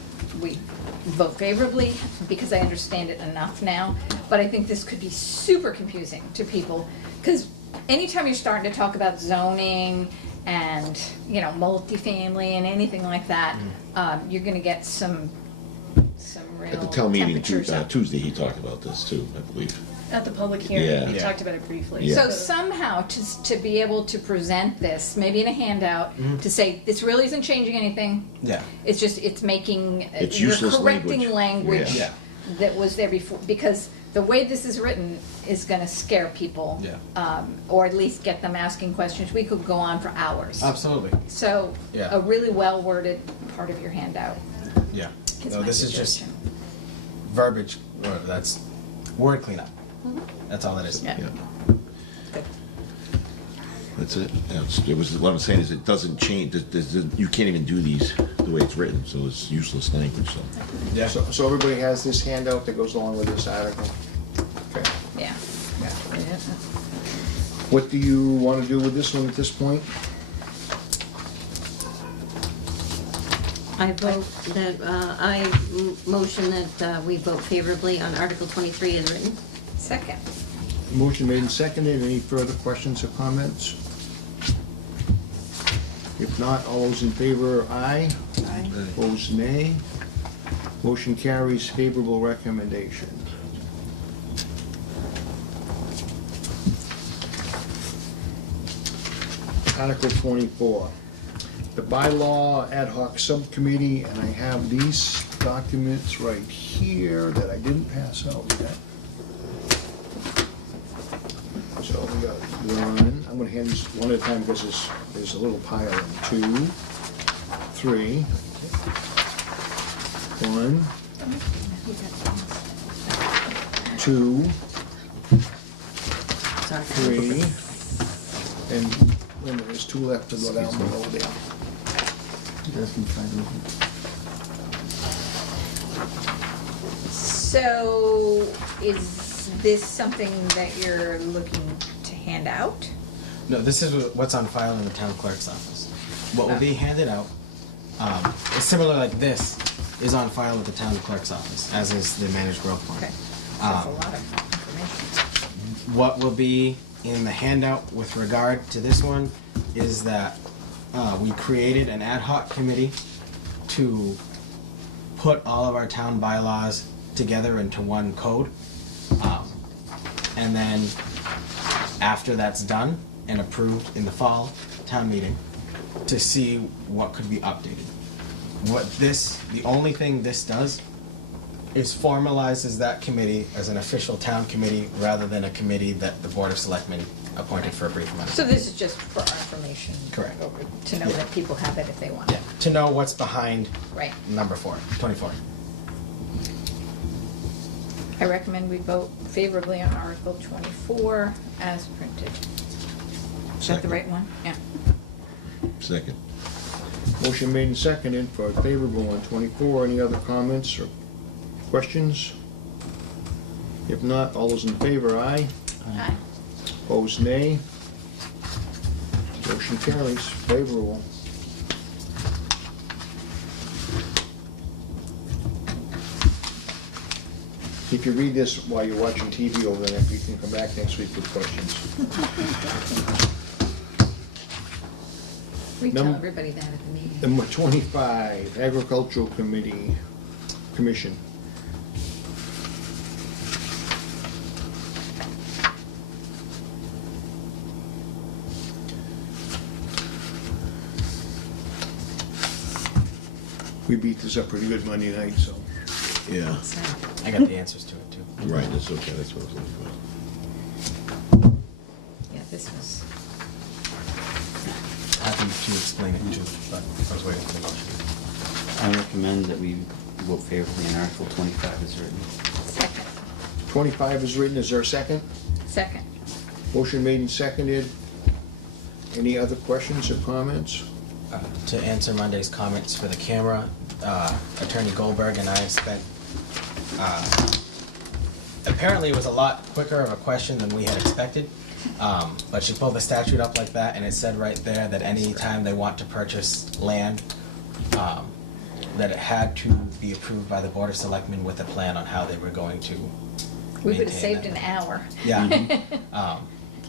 vote favorably, because I understand it enough now, but I think this could be super confusing to people, because anytime you're starting to talk about zoning and, multifamily and anything like that, you're gonna get some real At the town meeting temperatures up. Tuesday, he talked about this too, I believe. At the public hearing, Yeah. we Yeah. talked about it briefly. Yeah. So somehow, to be able to present this, maybe in a handout, to say, this really isn't changing anything, Yeah. it's just, it's making, It's you're useless correcting language. language Yeah. that was there before, because the way this is written is gonna scare people. Yeah. Or at least get them asking questions. We could go on for hours. Absolutely. So, Yeah. a really well-worded part of your handout Yeah. is No, my this is just suggestion. verbiage, or that's word cleanup. That's all that is. Yeah. Yeah. That's it. It was, what I'm saying is it doesn't change, you can't even do these the way it's written, so it's useless language, so. Yeah. So everybody has this handout that goes along with this article? Okay. Yeah. What do you want to do with this one at this point? I vote that, motion that we vote favorably on Article 23 as written. Second. Motion made and seconded. Any further questions or comments? If not, all those in favor, aye. Aye. Opposed, nay. Motion carries, favorable recommendation. Article 24, the bylaw ad hoc subcommittee, and I have these documents right here that I didn't pass out yet. So we got one, I'm gonna hand these one at a time because there's a little pile of them. 2, 3, 1, 2, Sorry. 3, and wait a minute, there's 2 left to go down below there. So, is this something that you're looking to hand out? No, this is what's on file in the town clerk's office. What will be handed out, is similar like this, is on file at the town clerk's office, as is the managed growth plan. Okay, that's a lot of information. What will be in the handout with regard to this one is that we created an ad hoc committee to put all of our town bylaws together into one code. And then after that's done and approved in the fall town meeting, to see what could be updated. The only thing this does is formalizes that committee as an official town committee rather than a committee that the Board of Selectmen appointed for a brief amount of So time. this is just for our information. Correct. To know Yeah. that people have it if they want Yeah, it. to know what's behind Right. number 24. I recommend we vote favorably on Article 24 as printed. Is that the Second. right one? Yeah. Second. Motion made and seconded for favorable on 24. Any other comments or questions? If not, all those in favor, aye. Aye. Opposed, nay. Motion carries favorable. If you read this while you're watching TV over there, you can come back next week with questions. We tell Num- everybody that at the meeting. Number 25, Agricultural Commission. We beat this up pretty good Monday night, so. Yeah. I got the answers to it too. Right, that's okay, that's what I was looking for. Yeah, this was, Happy to explain it too, but I was waiting for the motion. I recommend that we vote favorably on Article 25 as written. second. 25 is written, is there a second? Second. Motion made and seconded. Any other questions or comments? To answer Monday's comments for the camera, Attorney Goldberg and I spent, apparently it was a lot quicker of a question than we had expected. But she pulled the statute up like that, and it said right there that any time they want to purchase land, that it had to be approved by the Board of Selectmen with a plan on how they were going to We would have maintain saved that. an hour. Yeah.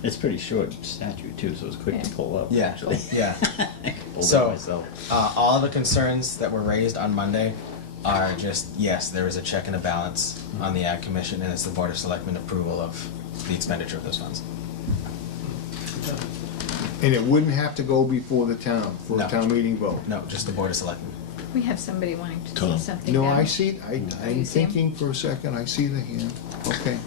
It's pretty short statute too, so it's quick to Yeah. pull up, Yeah, actually. yeah. I pulled it So, myself. all the concerns that were raised on Monday are just, yes, there is a check and a balance on the Ag Commission, and it's the Board of Selectmen approval of the expenditure of those funds. And it wouldn't have to go before the town, for a No. town meeting vote? No, just the Board of Selectmen. We have somebody wanting to Tom. say something No, now. I see, You I'm see him? thinking for a second, I see the hand. Okay.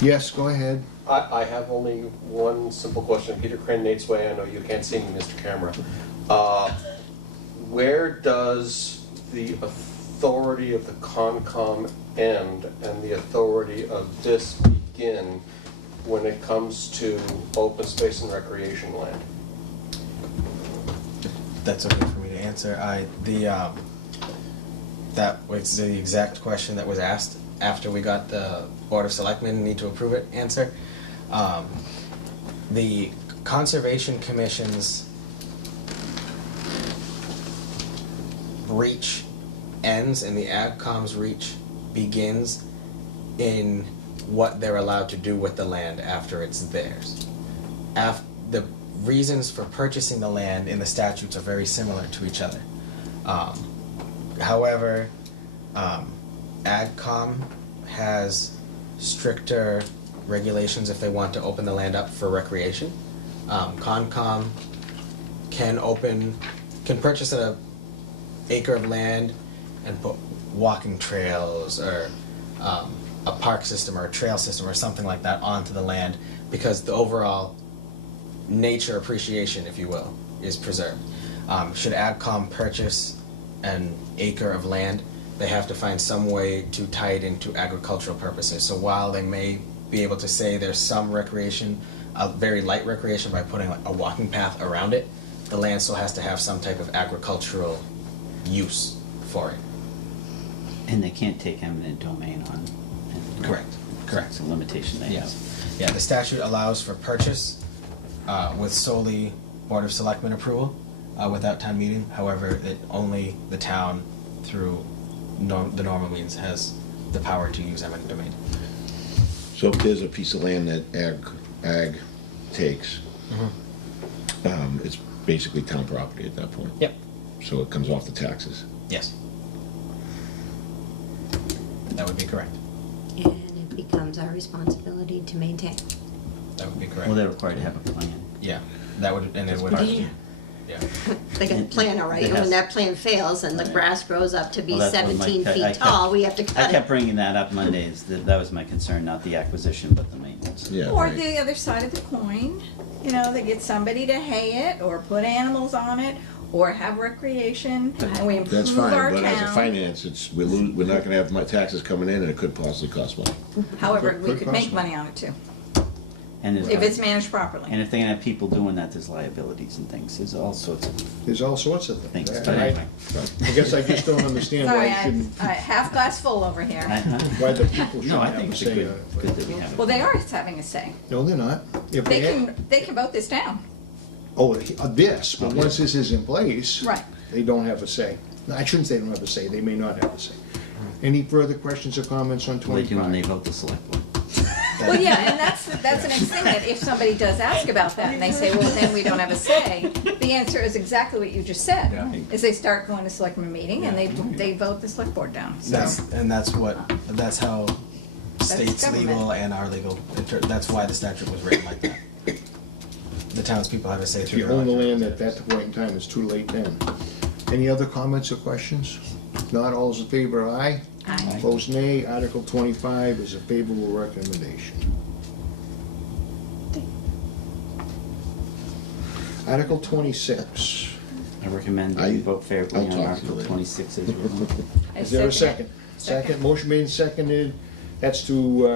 Yes, go ahead. I have only one simple question. Peter Crane, Nate's Way, I know you can't see me, Mr. Camera. Where does the authority of the Concom end and the authority of this begin when it comes to open space and recreation land? That's okay for me to answer. That was the exact question that was asked after we got the Board of Selectmen need to approve it answer. The Conservation Commission's reach ends and the AgCom's reach begins in what they're allowed to do with the land after it's theirs. The reasons for purchasing the land in the statutes are very similar to each other. However, AgCom has stricter regulations if they want to open the land up for recreation. Concom can purchase an acre of land and put walking trails or a park system or a trail system or something like that onto the land because the overall nature appreciation, if you will, is preserved. Should AgCom purchase an acre of land, they have to find some way to tie it into agricultural purposes. So while they may be able to say there's some recreation, a very light recreation by putting like a walking path around it, the land still has to have some type of agricultural use for it. And they can't take eminent domain on. Correct. Correct. It's a limitation they have. Yes. Yeah, the statute allows for purchase with solely Board of Selectmen approval without town meeting. However, only the town through the normal means has the power to use eminent domain. So if there's a piece of land that ag takes, it's basically town property at that point. Yep. So it comes off the taxes. Yes. That would be correct. And it becomes our responsibility to maintain. That would be correct. Well, they're required to have a plan. Yeah, that would, and it would. Yeah. Yeah. They got a plan already, It and when has- that plan fails and the grass grows up to be Well, that's what my 17 I feet kept- tall, we have to I cut kept it. bringing that up Mondays, that was my concern, not the acquisition, but the maintenance. Yeah. Or right. the other side of the coin, you know, they get somebody to hay it, or put animals on it, or have recreation, and we That's improve fine, our but as a town. finance, we're not gonna have my taxes coming in, and it could possibly cost money. However, we Good could make possible. money on it too, And if, if it's managed properly. and if they're gonna have people doing that, there's liabilities and things, there's all sorts of There's all sorts of things. things. I- But anyway. I guess I just don't understand Sorry, why it shouldn't, half glass full over here. why the people No, I shouldn't have think a it's a say good, on it. good that we have it. Well, they are having a say. No, they're not. If They had- can vote this down. Oh, this, but once this is in place. Right. They don't have a say. No, I shouldn't say they don't have a say, they may not have a say. Any further questions or comments on Well, they do when they 25? vote the select board. Well, yeah, and that's the next thing, that if somebody does ask about that, and they say, well, then we don't have a say, the answer is exactly what you just said, Yeah. is they start going to selectmen meeting, and they vote the select board down, so. That's how states government. legal and our legal, that's why the statute was written like that. The townspeople have a say If through you their own the elected land at that point in time, it's too late then. Any other comments or questions? If not, all those in favor, aye. Aye. Opposed, nay. Article 25 is a favorable recommendation. Article 26. I recommend that you vote favorably I'll on talk Article to you. 26 as written. I Is there a second second? it. Second, motion made and seconded. That's to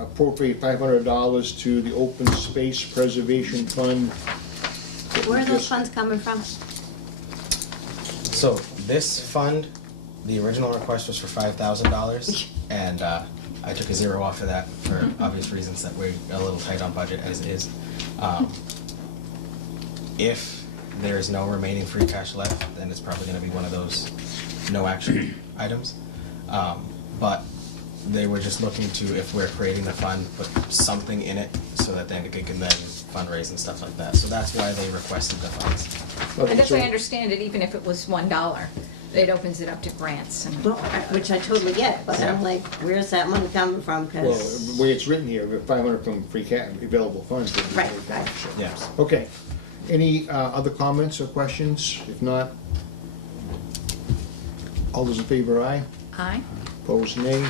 appropriate $500 to the Open Space Preservation Fund. Where are those funds coming from? So this fund, the original request was for $5,000, and I took a zero off of that for obvious reasons that we're a little tight on budget as is. If there is no remaining free cash left, then it's probably going to be one of those no action items. But they were just looking to, if we're creating the fund, put something in it so that then it can then fundraise and stuff like that. So that's why they requested the funds. Okay, And that's so- why I understand it, even if it was $1, it opens it up to grants and. Well, which I totally get, but I'm like, where's that money coming from? Well, 'Cause- the way it's written here, we have 500 from free cash, available funds. Right, right. Yeah. Okay. Any other comments or questions? If not, all those in favor, aye. Aye. Opposed, nay.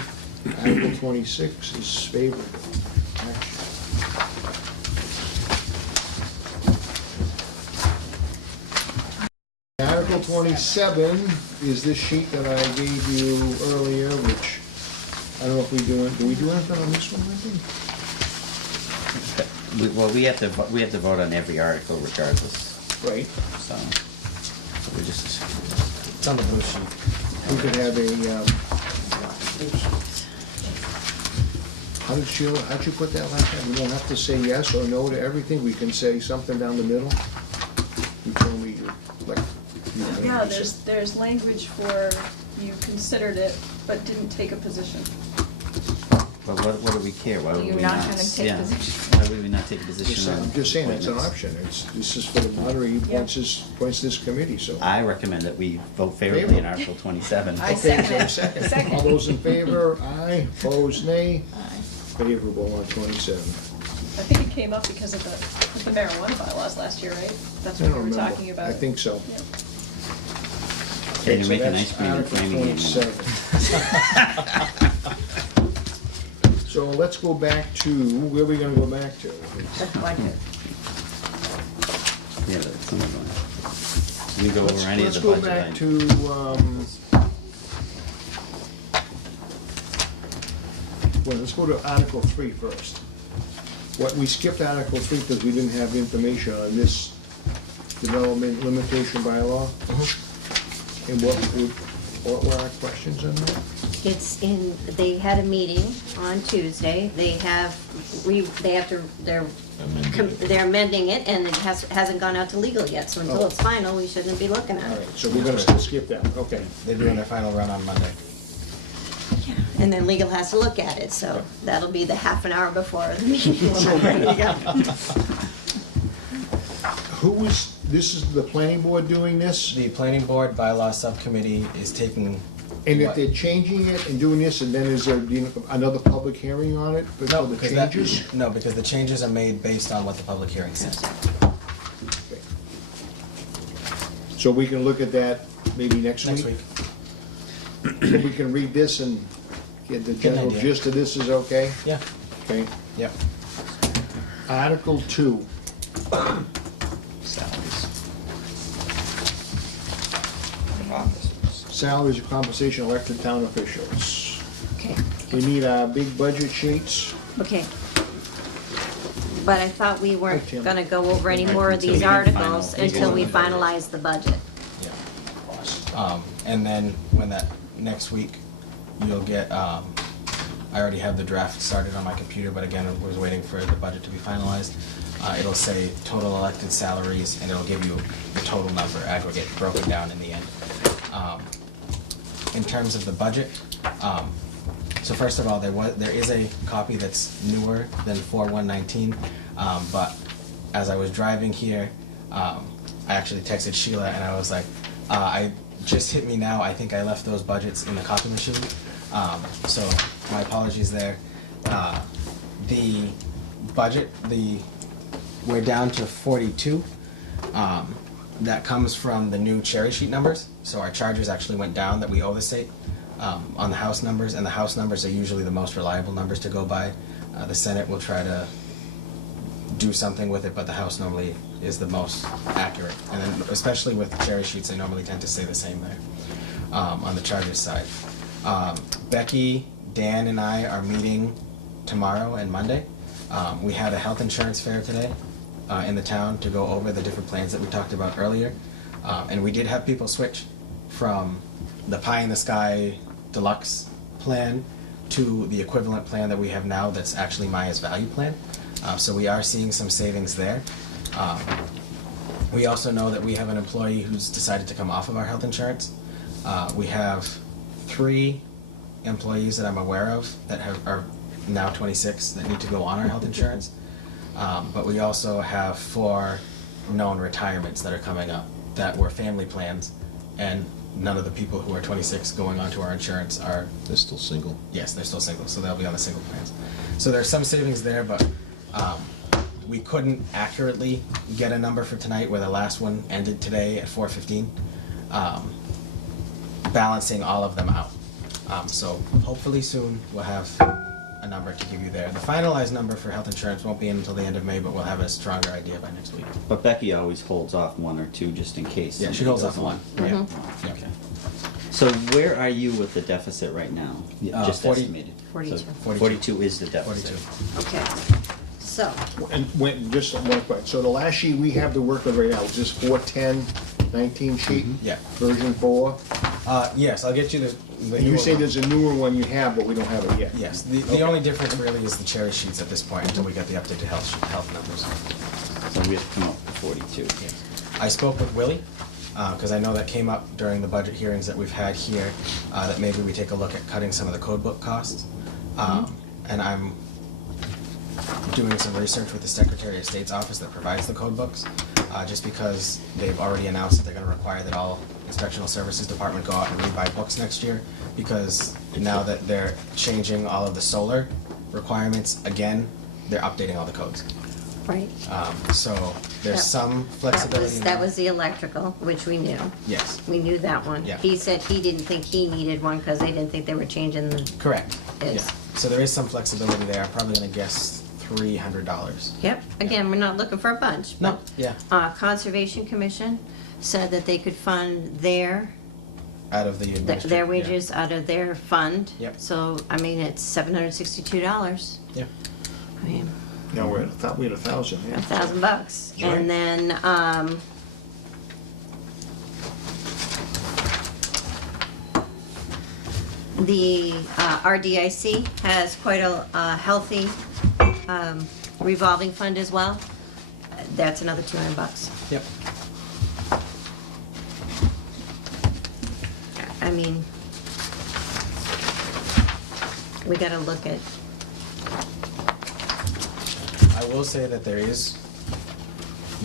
Article 26 is favorable. Action. Article 27 is this sheet that I gave you earlier, which, I don't know if we do anything on this one, I think? Well, we have to vote on every article regardless, Right. so we just, It's on the blue sheet. We could have a, how'd you put that last time? We don't have to say yes or no to everything, we can say something down the middle? You told me you, like. Yeah, there's language for you considered it, but didn't take a position. but what do we care? Why would You're we not not? gonna take Yeah. position. Why would we not take a position on? I'm just saying, it's an appointments? option, this is for the moderator, he appoints this committee, so. I recommend that we vote favorably in Article 27. I Okay, is there a second it. second? All those in favor, aye, opposed, nay, Aye. favorable on 27. I think it came up because of the marijuana bylaws last year, right? That's I what don't we were remember. talking about. I think so. Yeah. Can you So make an that's ice cream and Article flaming game? 27. So let's go back to, where are we gonna go back to? the budget. Yeah, that's some of them. We go over any of the budget Let's go items. back to, well, let's go to Article 3 first. We skipped Article 3 because we didn't have information on this development limitation bylaw. And what were our questions on that? It's in, they had a meeting on Tuesday, they're amending it, and it hasn't gone out to legal yet, so until Oh. it's final, we shouldn't be looking at All it. right, so we're gonna still skip that, okay. They're doing their final run on Monday. And then legal has to look at it, so that'll be the half an hour before the meeting. There you go. This is the planning board doing this? The planning board bylaw subcommittee is taking. And if what- they're changing it and doing this, and then is there another public hearing on it for No, the because that, changes? no, because the changes are made based on what the public hearing says. Okay. So we can look at that maybe next week? Next week. So we can read this and get the Get an general idea. gist of this is okay? Yeah, Okay. yep. Article 2, Salaries. salaries and compensation elected town officials. Okay, We need our big budget sheets. okay. But I thought we weren't Hi, Tim. gonna go over any more of Until these we can articles final- until we finalize the budget. Yeah. And then when that, next week, you'll get, I already have the draft started on my computer, but again, I was waiting for the budget to be finalized. It'll say total elected salaries, and it'll give you the total number aggregate broken down in the end. In terms of the budget, so first of all, there is a copy that's newer than 4119, but as I was driving here, I actually texted Sheila and I was like, I just hit me now, I think I left those budgets in the copy machine. So my apologies there. The budget, we're down to 42. That comes from the new cherry sheet numbers. So our charges actually went down that we owe the state on the House numbers, and the House numbers are usually the most reliable numbers to go by. The Senate will try to do something with it, but the House normally is the most accurate. And then especially with the cherry sheets, they normally tend to stay the same there on the charges side. Becky, Dan, and I are meeting tomorrow and Monday. We had a health insurance fair today in the town to go over the different plans that we talked about earlier. And we did have people switch from the pie in the sky deluxe plan to the equivalent plan that we have now that's actually Maya's value plan. So we are seeing some savings there. We also know that we have an employee who's decided to come off of our health insurance. We have 3 employees that I'm aware of that are now 26 that need to go on our health insurance. But we also have 4 known retirements that are coming up that were family plans, and none of the people who are 26 going onto our insurance are. They're still single. Yes, they're still single, so they'll be on the single plans. So there's some savings there, but we couldn't accurately get a number for tonight where the last one ended today at 4:15, balancing all of them out. So hopefully soon we'll have a number to give you there. The finalized number for health insurance won't be in until the end of May, but we'll have a stronger idea by next week. But Becky always holds off 1 or 2 just in case. Yeah, she somebody holds off doesn't one. want- Yeah. Okay. So where are you with the deficit right now? Just 40 estimated. 42. So 42. 42 is the deficit. 42. Okay, so, And when, just one question, so the last sheet we have to work with right now, is this 410-19 sheet? Yeah. Version 4? Yes, I'll get you the And you newer say one. there's a newer one you have, but we don't have it yet? Yes, the Okay. only difference really is the cherry sheets at this point until we get the updated health numbers. So we have to come up with 42. I spoke with Willie, because I know that came up during the budget hearings that we've had here, that maybe we take a look at cutting some of the code book costs. And I'm doing some research with the Secretary of State's office that provides the code books, just because they've already announced that they're gonna require that all Inspectional Services Department go out and rebuy books next year, because now that they're changing all of the solar requirements, again, they're updating all the codes. right. So there's That- some flexibility. in That was the electrical, which we knew. Yes, We knew that one. Yeah. He said he didn't think he needed one because they didn't think they were changing the, correct. Is. Yeah. So there is some flexibility there. I'm probably gonna guess $300. yep, again, we're not looking for a bunch. No, but, yeah, Conservation Commission said that they could fund their out of the their wages out of their fund. Yep. So, I mean, it's $762. Yeah. I mean, No, we had 1,000, yeah. $1,000. Right. And then, The RDIC has quite a healthy revolving fund as well. That's another $200. Yep. I mean, we gotta look at, I will say that there is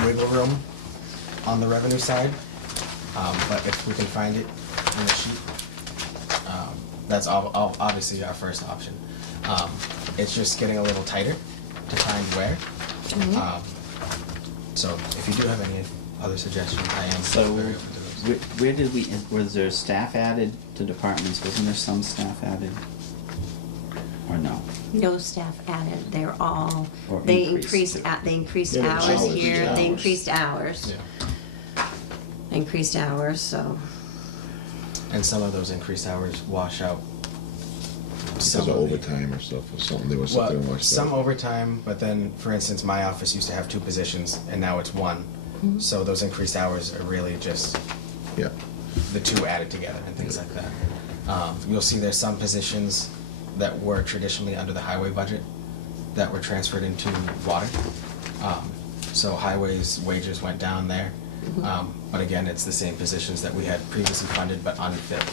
wiggle room on the revenue side, but if we can find it in the sheet, that's obviously our first option. It's just getting a little tighter to find where. So if you do have any other suggestions, I am So, very open to those. where did we, was there staff added to departments? Wasn't there some staff added? Or no? no staff added, they're all, Or they increased. increased Yeah, hours hours, here, hours. they increased hours. Yeah. Increased hours, so, And some of those increased hours wash out. Because some of of the- overtime or stuff, or something, there was something Well, like some that. overtime, but then, for instance, my office used to have 2 positions, and now it's 1. So those increased hours are really just Yeah, the 2 added together and things like that. You'll see there's some positions that were traditionally under the highway budget that were transferred into water. So highways wages went down there. But again, it's the same positions that we had previously funded but unfilled.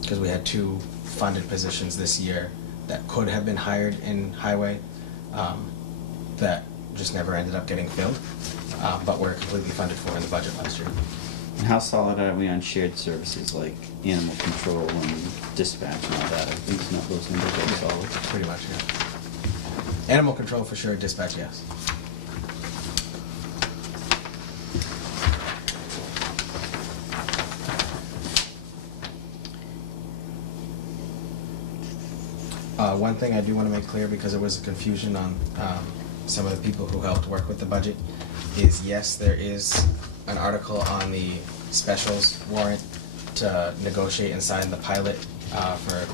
Because we had 2 funded positions this year that could have been hired in highway, that just never ended up getting filled, but were completely funded for in the budget last year. And how solid are we on shared services like animal control and dispatch and all that? I think those numbers are solid. Pretty much, yeah. Animal control for sure, dispatch, yes. One thing I do want to make clear, because there was a confusion on some of the people who helped work with the budget, is yes, there is an article on the specials warrant to negotiate and sign the pilot for,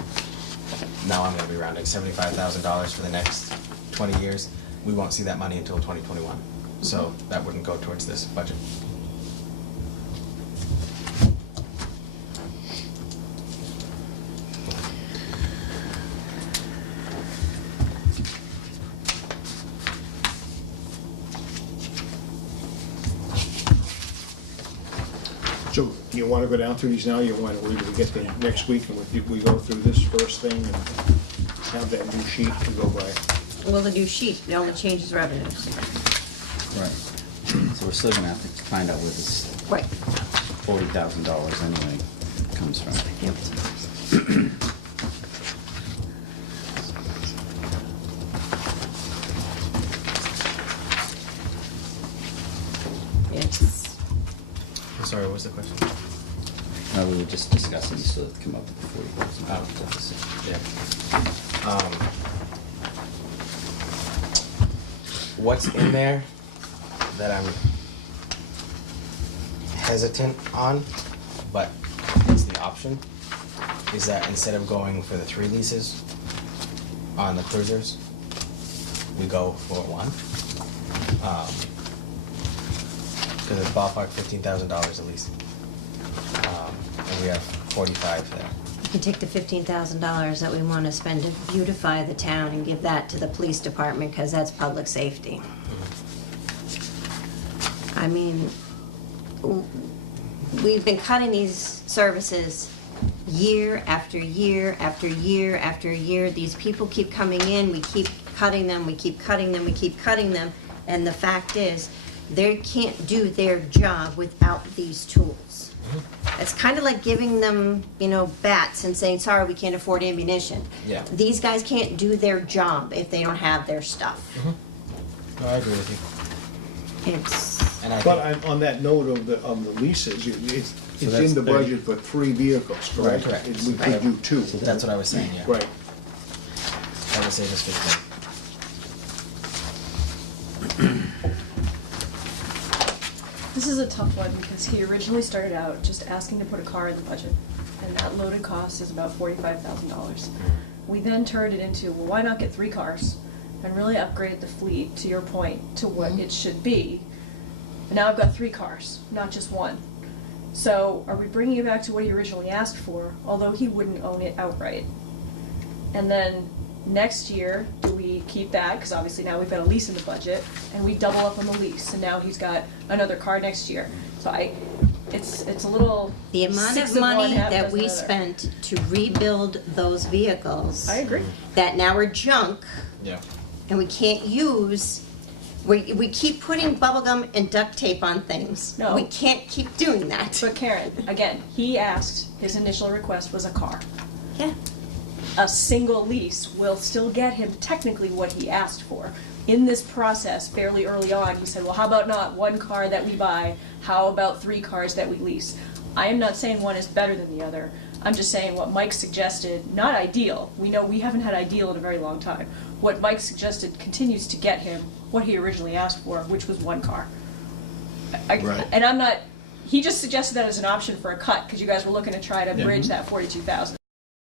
now I'm going to be rounding, $75,000 for the next 20 years. We won't see that money until 2021, so that wouldn't go towards this budget. So, do you wanna go down through these now, you wanna wait till we get to next week and we go through this first thing and have that new sheet to go by? well, the new sheet, it only changes revenues. Right. So we're still gonna have to find out where this Right. $40,000 anyway comes from. Yep. It's, I'm sorry, what was the question? We were just discussing, so to come up with $40,000 deficit. Yeah. What's in there that I'm hesitant on, but it's the option, is that instead of going for the 3 leases on the cruisers, we go for 1. Because it's ballpark $15,000 a lease. And we have 45 there. you can take the $15,000 that we wanna spend to beautify the town and give that to the police department, cause that's public safety. I mean, we've been cutting these services year after year after year after year. These people keep coming in, we keep cutting them, we keep cutting them, we keep cutting them. And the fact is, they can't do their job without these tools. It's kind of like giving them, bats and saying, sorry, we can't afford ammunition. Yeah. These guys can't do their job if they don't have their stuff. No, I agree with you. It's, And I But think, on that note of the leases, it's that's in the 30. budget for 3 vehicles, correct? Correct. We could do 2. that's what I was saying, yeah. Right. I would say just 15. This is a tough one because he originally started out just asking to put a car in the budget, and that loaded cost is about $45,000. We then turned it into, well, why not get 3 cars and really upgrade the fleet, to your point, to what it should be. And now I've got 3 cars, not just 1. So are we bringing it back to what he originally asked for, although he wouldn't own it outright? And then next year, do we keep that, because obviously now we've got a lease in the budget, and we double up on the lease, and now he's got another car next year. So it's a little. The amount six of of one, money half that dozen we other. spent to rebuild those vehicles I agree. that now are junk Yeah. and we can't use, we keep putting bubble gum and duct tape on things. No. We can't keep doing that. But Karen, again, he asked, his initial request was a car. Yeah. A single lease will still get him technically what he asked for. In this process, fairly early on, he said, well, how about not one car that we buy? How about 3 cars that we lease? I am not saying one is better than the other. I'm just saying what Mike suggested, not ideal. We know we haven't had ideal in a very long time. What Mike suggested continues to get him what he originally asked for, which was 1 car. Right. And I'm not, he just suggested that as an option for a cut, because you guys were looking to try to Yeah. bridge that 42,000.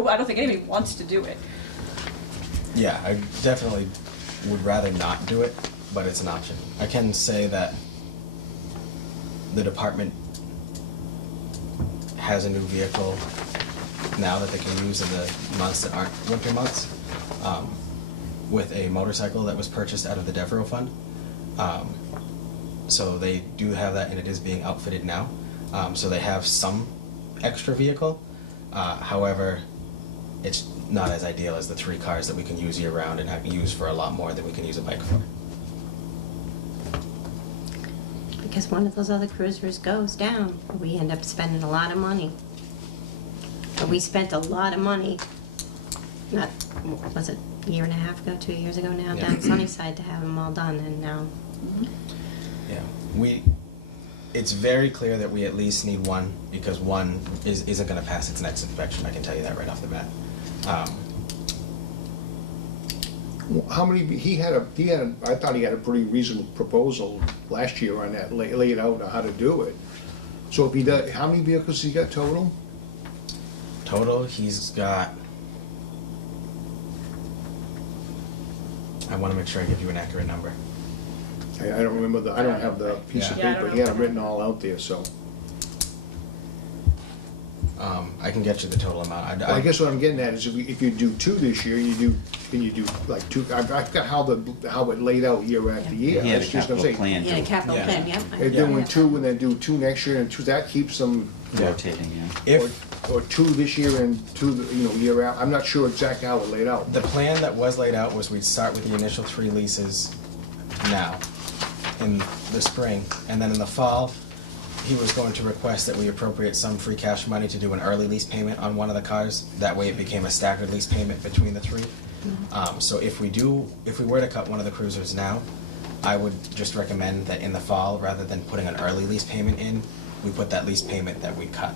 I don't think anybody wants to do it. Yeah, I definitely would rather not do it, but it's an option. I can say that the department has a new vehicle now that they can use in the months that aren't winter months, with a motorcycle that was purchased out of the DevRo fund. So they do have that, and it is being outfitted now. So they have some extra vehicle. However, it's not as ideal as the 3 cars that we can use year round and have use for a lot more than we can use a bike for. Because one of those other cruisers goes down, we end up spending a lot of money. But we spent a lot of money, not, was it a year and a half ago, 2 years ago now, Yeah. down Sunnyside to have them all done, and now, Yeah, it's very clear that we at least need one, because one isn't gonna pass its next inspection, I can tell you that right off the bat. How many, I thought he had a pretty reasonable proposal last year on that, laid out on how to do it. So if he does, how many vehicles has he got total? Total, he's got, I wanna make sure I give you an accurate number. I don't remember I don't have the piece of Yeah, I don't paper, know. he had it written all out there, so. I can get you the total amount. Well, I guess what I'm getting at is if you do 2 this year, can you do like 2, I've got how it laid out year after year. He had a That's just what I'm capital saying. plan yeah, to capital Yeah. plan, yeah. They're doing 2 and then do 2 next year and 2, that keeps them, rotating, yeah. or 2 this year and 2, year out. I'm not sure exactly how it laid out. The plan that was laid out was we'd start with the initial 3 leases now, in the spring, and then in the fall, he was going to request that we appropriate some free cash money to do an early lease payment on one of the cars. That way it became a staggered lease payment between the 3. So if we were to cut one of the cruisers now, I would just recommend that in the fall, rather than putting an early lease payment in, we put that lease payment that we cut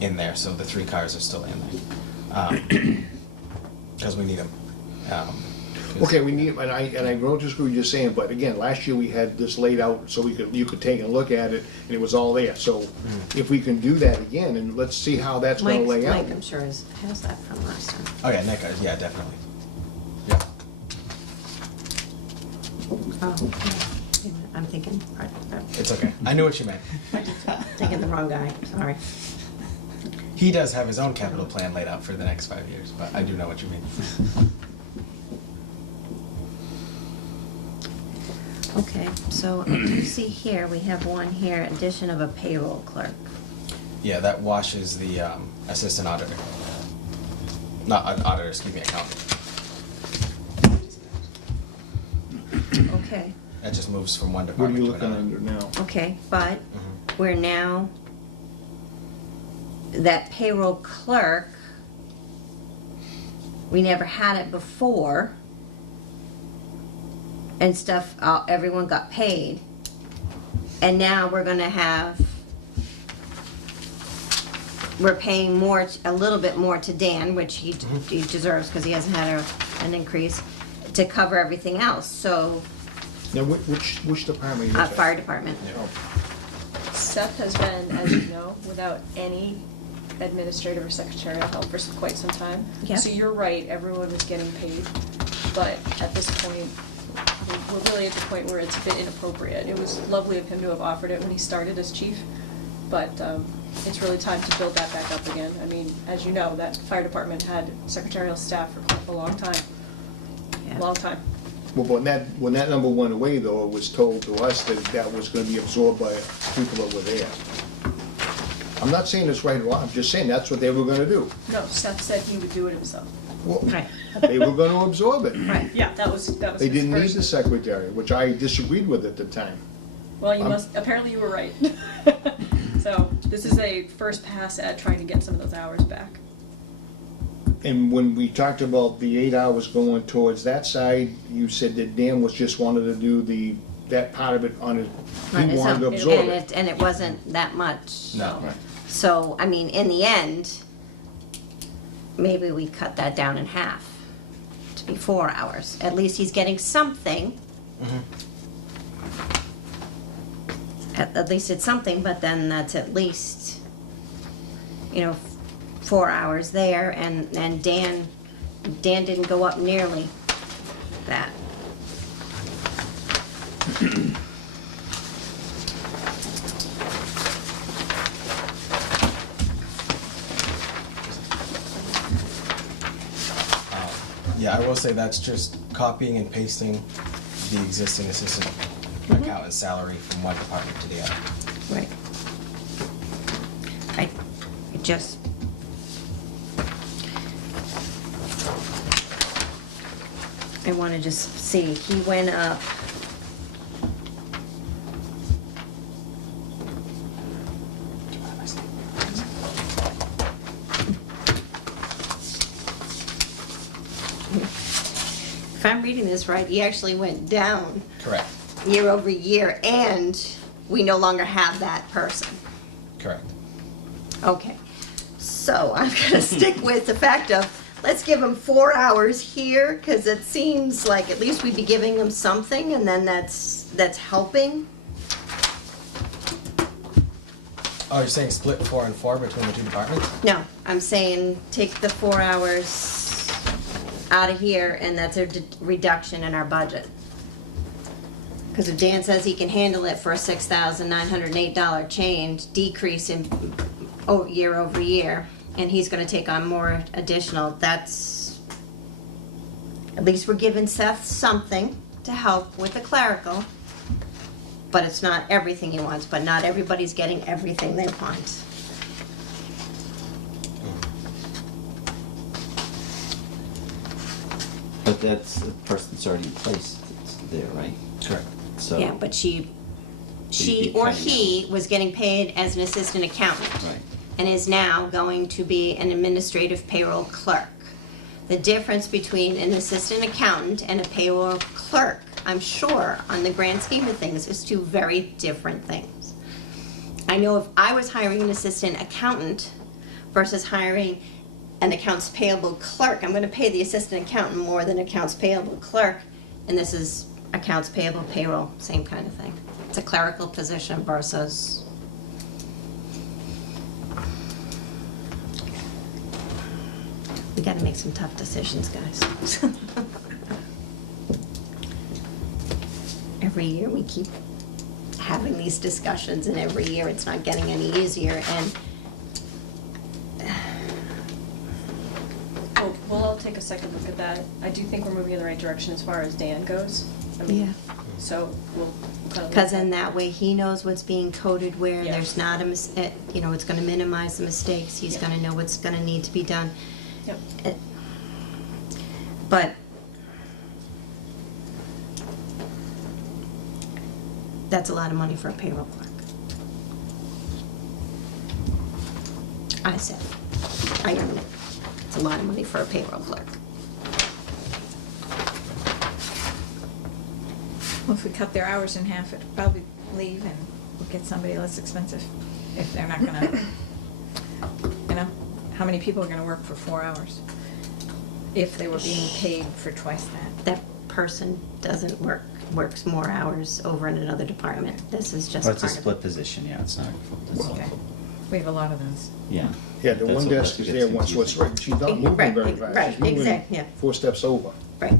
in there, so the 3 cars are still in there. Because we need them. Okay, we need, and I wrote this, we were just saying, but again, last year we had this laid out so you could take a look at it, and it was all there. So if we can do that again, and let's see how that's gonna lay out. Mike, I'm sure has that from last time. Oh yeah, Nick, yeah, definitely. Yeah. Oh, yeah. I'm thinking, It's okay. I knew what you meant. thinking the wrong guy, sorry. He does have his own capital plan laid out for the next 5 years, but I do know what you mean. Okay, so you see here, we have one here, addition of a payroll clerk. Yeah, that washes the assistant auditor. Not auditor, excuse me, accountant. Okay, That just moves from one What are department you to looking another. under now? okay, but Mhm. we're now, that payroll clerk, we never had it before. And stuff, everyone got paid. And now we're gonna have, we're paying more, a little bit more to Dan, which he deserves because he hasn't had an increase, to cover everything else, so, Now, which department? is that? fire department. Oh, Seth has been, as you know, without any administrative or secretarial help for quite some time. Yep. So you're right, everyone is getting paid, but at this point, we're really at the point where it's a bit inappropriate. It was lovely of him to have offered it when he started as chief, But it's really time to build that back up again. I mean, as you know, that fire department had secretarial staff for quite a long time. Yeah. Long time. Well, when that number went away, though, it was told to us that that was gonna be absorbed by people that were there. I'm not saying it's right or wrong, I'm just saying that's what they were gonna do. No, Seth said he would do it himself. Well, Right. they were gonna absorb it. Right. Yeah, that was They his didn't need first- the secretary, which I disagreed with at the time. Well, apparently you were right. So, this is a first pass at trying to get some of those hours back. And when we talked about the 8 hours going towards that side, you said that Dan was just wanted to do that part of it on his, On he its wanted to own. absorb And it. and it wasn't that much. No. Right. So, I mean, in the end, maybe we cut that down in half to be 4 hours. At least he's getting something. At least it's something, but then that's at least, 4 hours there, and Dan didn't go up nearly that. Yeah, I will say that's just copying and pasting the existing assistant accountant's salary from one department to the other. Right. I just. I want to just see, he went up. If I'm reading this right, he actually went down Correct, year over year, and we no longer have that person. correct. Okay, so I'm gonna stick with the fact of, let's give them 4 hours here, because it seems like at least we'd be giving them something, and then that's helping. Oh, you're saying split 4 and 4 between the two departments? No, I'm saying take the 4 hours out of here, and that's a reduction in our budget. Because if Dan says he can handle it for a $6,908 change, decrease in year over year, and he's gonna take on more additional, that's, at least we're giving Seth something to help with the clerical, but it's not everything he wants, but not everybody's getting everything they want. But that's the person that's already in place that's there, right? Correct. So. Yeah, but she you'd be or cutting he was getting paid as an assistant accountant. Right. And is now going to be an administrative payroll clerk. The difference between an assistant accountant and a payroll clerk, I'm sure, on the grand scheme of things, is two very different things. I know if I was hiring an assistant accountant versus hiring an accounts payable clerk, I'm gonna pay the assistant accountant more than accounts payable clerk, and this is accounts payable, payroll, same kind of thing. It's a clerical position versus. We gotta make some tough decisions, guys. Every year we keep having these discussions, and every year it's not getting any easier, and Well, I'll take a second look at that. I do think we're moving in the right direction as far as Dan goes. I mean, yeah. So we'll kind of. Because in that way, he knows what's being coded where, Yeah. there's not it's gonna minimize the mistakes, he's Yeah. gonna know what's gonna need to be done. Yep. But that's a lot of money for a payroll clerk. I said, I own it. It's a lot of money for a payroll clerk. Well, if we cut their hours in half, it'd probably leave and we'll get somebody less expensive if they're not gonna, how many people are gonna work for 4 hours? If they were being paid for twice that. That person works more hours over in another department. This is just Or part it's a of split it. position, yeah, it's not a full Okay. We have a lot of those. Yeah. Yeah, the That's one what- desk that's is what there gets once, what's confusing. right, she's not moving Right, very fast. right, She's moving exact, yeah. 4 steps over. Right,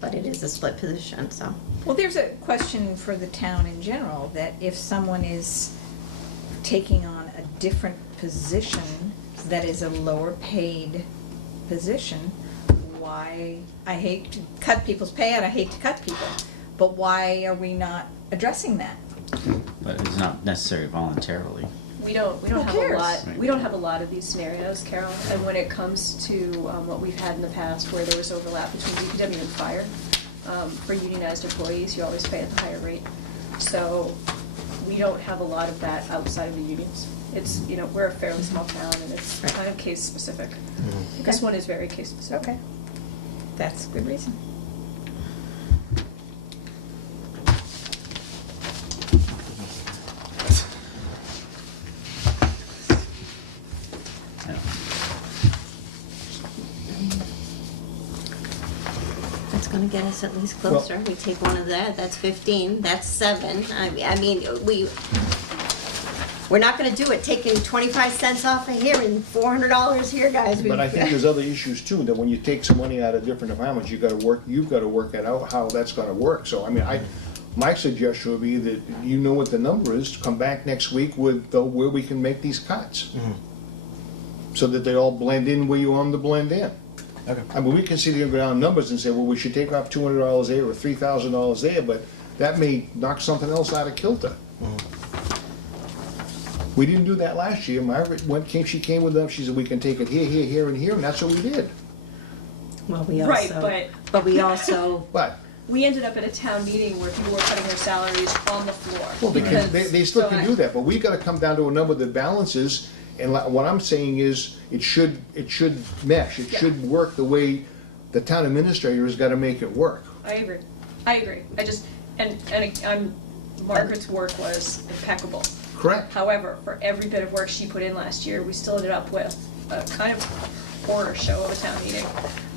but it is a split position, so. Well, there's a question for the town in general, that if someone is taking on different position that is a lower paid position, why, I hate to cut people's pay and I hate to cut people, but why are we not addressing that? But it's not necessary voluntarily. We don't Who have cares? a lot, we don't have a lot of these scenarios, Carol, and when it comes to what we've had in the past where there was overlap between DPW and fire, for unionized employees, you always pay at the higher rate. So we don't have a lot of that outside of the unions. It's, you know, we're a fairly small town and it's kind of case specific. This one is very case specific. Okay, that's a good reason. I don't- That's gonna get us at least closer. We take one of that, that's 15, that's 7. I mean, we're not gonna do it, taking 25 cents off of here and $400 here, guys. But I think there's other issues too, that when you take some money out of different departments, you've gotta work it out, how that's gonna work. So, I mean, my suggestion would be that you know what the number is, come back next week with where we can make these cuts. So that they all blend in where you want them to blend in. Okay. I mean, we can see the ground numbers and say, well, we should take off $200 there or $3,000 there, but that may knock something else out of kilter. We didn't do that last year. Margaret she came with them, she said, we can take it here, here, here, and here, and that's what we did. Well, we Right, also, but we also, But, We ended up at a town meeting where people were cutting their salaries on the floor. well, they still can do that. that, but we gotta come down to a number that balances, and what I'm saying is, it should mesh, it should work the way the town administrator has gotta make it work. I agree. Margaret's work was impeccable. Correct. However, for every bit of work she put in last year, we still ended up with a kind of horror show of a town meeting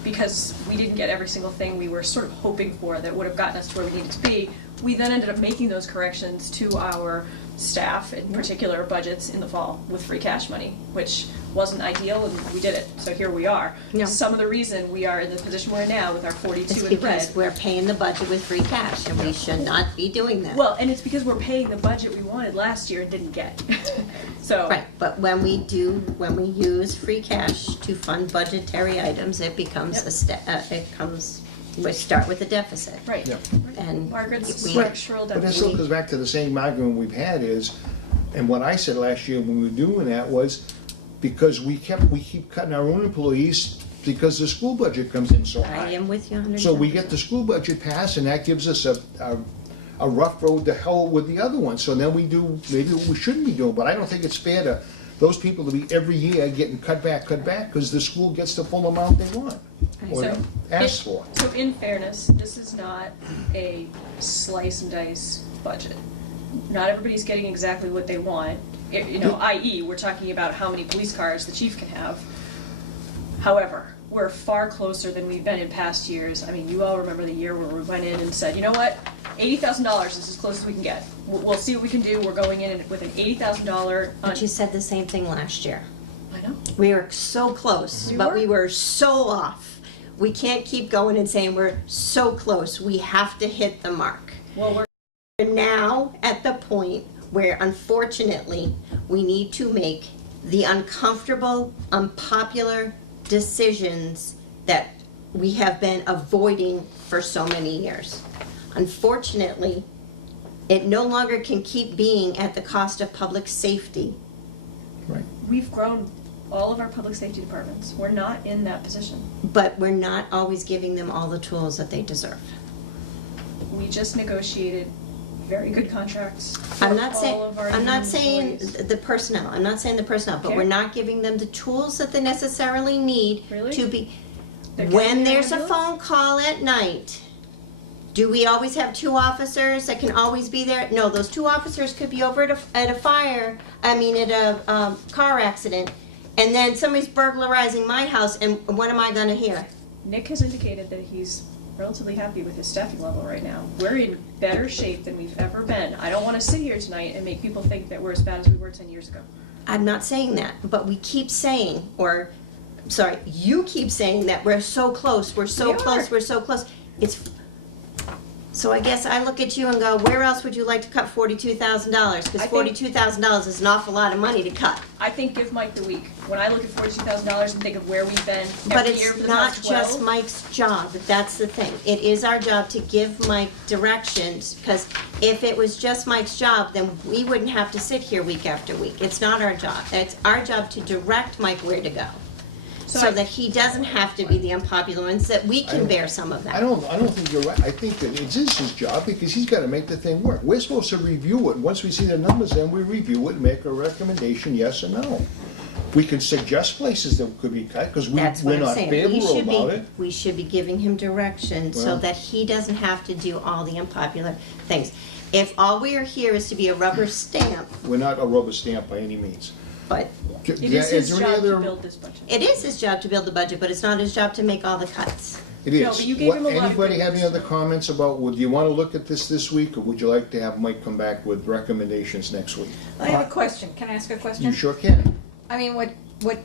because we didn't get every single thing we were sort of hoping for that would have gotten us to where we needed to be. We then ended up making those corrections to our staff, in particular budgets, in the fall with free cash money, which wasn't ideal, and we did it. So here we are. Yeah. Some of the reason we are in the position we're in now with our 42 it's in because red. we're paying the budget with free cash, and we should not be doing that. Well, and it's because we're paying the budget we wanted last year and didn't get. So. Right, but when we use free cash to fund budgetary items, it becomes we start with a deficit. Right. Yeah. And Margaret's we- structural But that still deficit. goes back to the same argument we've had is, and what I said last year when we were doing that was, because we keep cutting our own employees because the school budget comes in so I high. am with you 100%. So we get the school budget passed, and that gives us a rough road to hell with the other ones. So then we do, maybe what we shouldn't be doing, but I don't think it's fair to those people to be every year getting cut back, because the school gets the full amount they want, or So, ask for. So in fairness, this is not a slice and dice budget. Not everybody's getting exactly what they want. I.e., we're talking about how many police cars the chief can have. However, we're far closer than we've been in past years. I mean, you all remember the year where we went in and said, you know what? $80,000 is as close as we can get. We'll see what we can do. We're going in with an $80,000. But you said the same thing last year. I know. We were so close, We but were. we were so off. We can't keep going and saying we're so close. We have to hit the mark. Well, We're now at the point where, unfortunately, we need to make the uncomfortable, unpopular decisions that we have been avoiding for so many years. Unfortunately, it no longer can keep being at the cost of public safety. Right. we've grown all of our public safety departments. We're not in that position. But we're not always giving them all the tools that they deserve. We just negotiated very good contracts for I'm not saying, all of our I'm not union saying employees. the personnel, I'm not saying the personnel, but Okay. we're not giving them the tools that they necessarily need Really? to be. They're When getting their there's a ambulance? phone call at night, do we always have 2 officers that can always be there? No, those 2 officers could be over at a fire, at a car accident, and then somebody's burglarizing my house, and what am I gonna hear? Nick has indicated that he's relatively happy with his staffing level right now. We're in better shape than we've ever been. I don't want to sit here tonight and make people think that we're as bad as we were 10 years ago. I'm not saying that, but we keep saying, you keep saying that we're so close, we're so We close, are. we're so close. It's, So I guess I look at you and go, where else would you like to cut $42,000? Because I think- $42,000 is an awful lot of money to cut. I think give Mike the week. When I look at $42,000 and think of where we've been But every year for it's the not past just 12. Mike's job, that's the thing. It is our job to give Mike directions, because if it was just Mike's job, then we wouldn't have to sit here week after week. It's not our job. It's our job to direct Mike where to go. So that he doesn't have to be the unpopular ones, that we can bear some of I that. don't think you're right. I think that it is his job because he's gotta make the thing work. We're supposed to review it. Once we see the numbers, then we review it and make a recommendation, yes or no. We can suggest places that could be cut, because That's we're what I'm not saying. We favorable should about be, it. we should be giving him direction so Well- that he doesn't have to do all the unpopular things. If all we are here is to be a rubber stamp, We're not a rubber stamp by any means. but It is his there any job to other- build this budget. it is his job to build the budget, but it's not his job to make all the cuts. It is. No, but you gave him a lot of Anybody good have any ones. other comments about, would you wanna look at this week, or would you like to have Mike come back with recommendations next week? I have a question. Can I ask a question? You sure can. I mean, what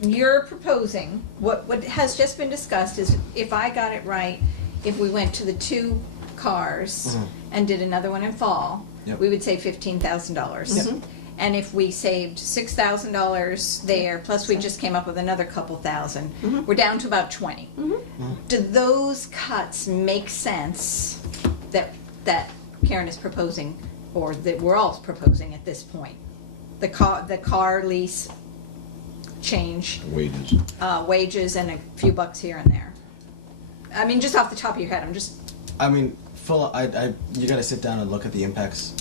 you're proposing, what has just been discussed is, if I got it right, if we went to the 2 cars and did another one in fall, Yep. we would save $15,000. And if we saved $6,000 there, plus we just came up with another couple thousand, we're down to about 20. Do those cuts make sense that Karen is proposing, or that we're all proposing at this point? The car lease change, Wages. wages, and a few bucks here and there. I mean, just off the top of your head, I'm just, I mean, you gotta sit down and look at the impacts